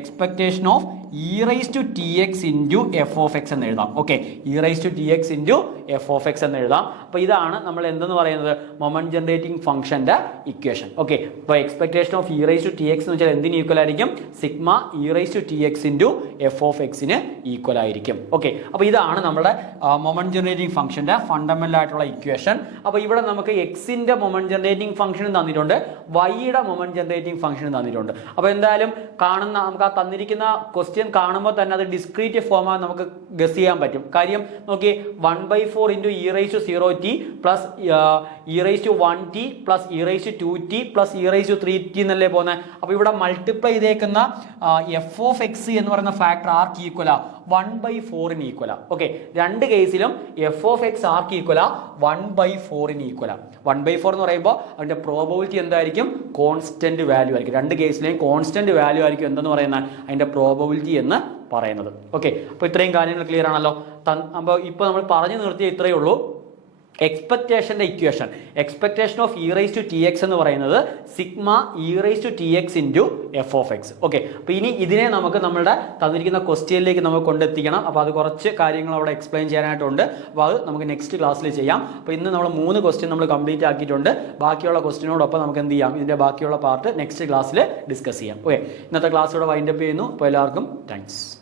expectation of e⁻TX into f(x) എന്ന് എഴുതാം. ഓക്കെ, e⁻TX ഇൻറ്റു f(x) എന്ന് എഴുതാം. അപ്പോൾ ഇതാണ് നമ്മൾ എന്തെന്ന് പറയുന്നത്? മൊമെന്റ് ജനറേറ്റിംഗ് ഫംഗ്ഷന്റെ ഇക്വേഷൻ. ഓക്കെ, അപ്പോൾ എക്സ്പെക്ടേഷൻ ഓഫ് e⁻TX എന്ന് വെച്ചാൽ എന്തിന് ഈക്വൽ ആയിരിക്കും? സിഗ്മ e⁻TX ഇൻറ്റു f(x)ന് ഈക്വൽ ആയിരിക്കും. ഓക്കെ, അപ്പോൾ ഇതാണ് നമ്മുടെ മൊമെന്റ് ജനറേറ്റിംഗ് ഫംഗ്ഷന്റെ ഫണ്ടമെന്റൽ ആയിട്ടുള്ള ഇക്വേഷൻ. അപ്പോൾ ഇവിടെ നമുക്ക് എക്സിന്റെ മൊമെന്റ് ജനറേറ്റിംഗ് ഫംഗ്ഷനും തന്നിട്ടുണ്ട്, വൈയുടെ മൊമെന്റ് ജനറേറ്റിംഗ് ഫംഗ്ഷനും തന്നിട്ടുണ്ട്. അപ്പോൾ എന്തായാലും നമുക്ക് ആ തന്നിരിക്കുന്ന ക്വസ്റ്റ്യൻ കാണുമ്പോൾ തന്നെ അത് ഡിസ്ക്രീറ്റ് ഫോമാ നമുക്ക് ഗസ് ചെയ്യാൻ പറ്റും. കാര്യം നോക്കി, 1/4 into e⁻0t plus e⁻1t plus e⁻2t plus e⁻3t എന്നല്ലേ പോകുന്നത്. അപ്പോൾ ഇവിടെ മൾട്ടിപ്ലൈ ചെയ്തേക്കുന്ന f(x) എന്ന് പറയുന്ന ഫാക്ടർ ആർക്ക് ഈക്വലാ? 1/4ന് ഈക്വലാ. ഓക്കെ, രണ്ട് കേസിലും f(x) ആർക്ക് ഈക്വലാ? 1/4ന് ഈക്വലാ. 1/4 എന്ന് പറയുമ്പോൾ അതിന്റെ പ്രോബബിലിറ്റി എന്തായിരിക്കും? കോൺസ്റ്റന്റ് വാല്യൂ ആയിരിക്കും. രണ്ട് കേസിലെയും കോൺസ്റ്റന്റ് വാല്യൂ ആയിരിക്കും എന്തെന്ന് പറയുന്നത്? അതിന്റെ പ്രോബബിലിറ്റി എന്ന് പറയുന്നത്. ഓക്കെ, അപ്പോൾ ഇത്രയും കാര്യങ്ങൾ ക്ലിയർ ആണല്ലോ. അപ്പോൾ ഇപ്പോൾ നമ്മൾ പറഞ്ഞു നിർത്തിയ ഇത്രയേ ഉള്ളൂ. എക്സ്പെക്ടേഷൻ്റെ ഇക്വേഷൻ, expectation of E raise to T X എന്ന് പറയുന്നത് sigma E raise to T X into F of X. Okay, അപ്പോൾ ഇനി ഇതിനെ നമുക്ക് നമ്മുടെ തന്നിരിക്കുന്ന ക്വസ്റ്റ്യനിലേക്ക് നമുക്ക് കൊണ്ടെത്തിക്കണം. അപ്പോൾ അത് കുറച്ച് കാര്യങ്ങൾ അവിടെ എക്സ്പ്ലെയിൻ ചെയ്യാനായിട്ടുണ്ട്. അപ്പോൾ അത് നമുക്ക് നെക്സ്റ്റ് ക്ലാസ്സിൽ ചെയ്യാം. അപ്പോൾ ഇന്ന് നമ്മൾ 3 ക്വസ്റ്റ്യൻ നമ്മൾ കംപ്ലീറ്റ് ആക്കിയിട്ടുണ്ട്. ബാക്കിയുള്ള ക്വസ്റ്റ്യനോടൊപ്പം നമുക്ക് എന്ത് ചെയ്യാം, ഇതിൻ്റെ ബാക്കിയുള്ള പാർട്ട് നെക്സ്റ്റ് ക്ലാസ്സിൽ ഡിസ്കസ് ചെയ്യാം. ഓക്കെ, ഇന്നത്തെ ക്ലാസ് ഇവിടെ വൈൻഡപ്പ് ചെയ്യുന്നു. അപ്പോൾ എല്ലാവർക്കും താങ്ക്സ്.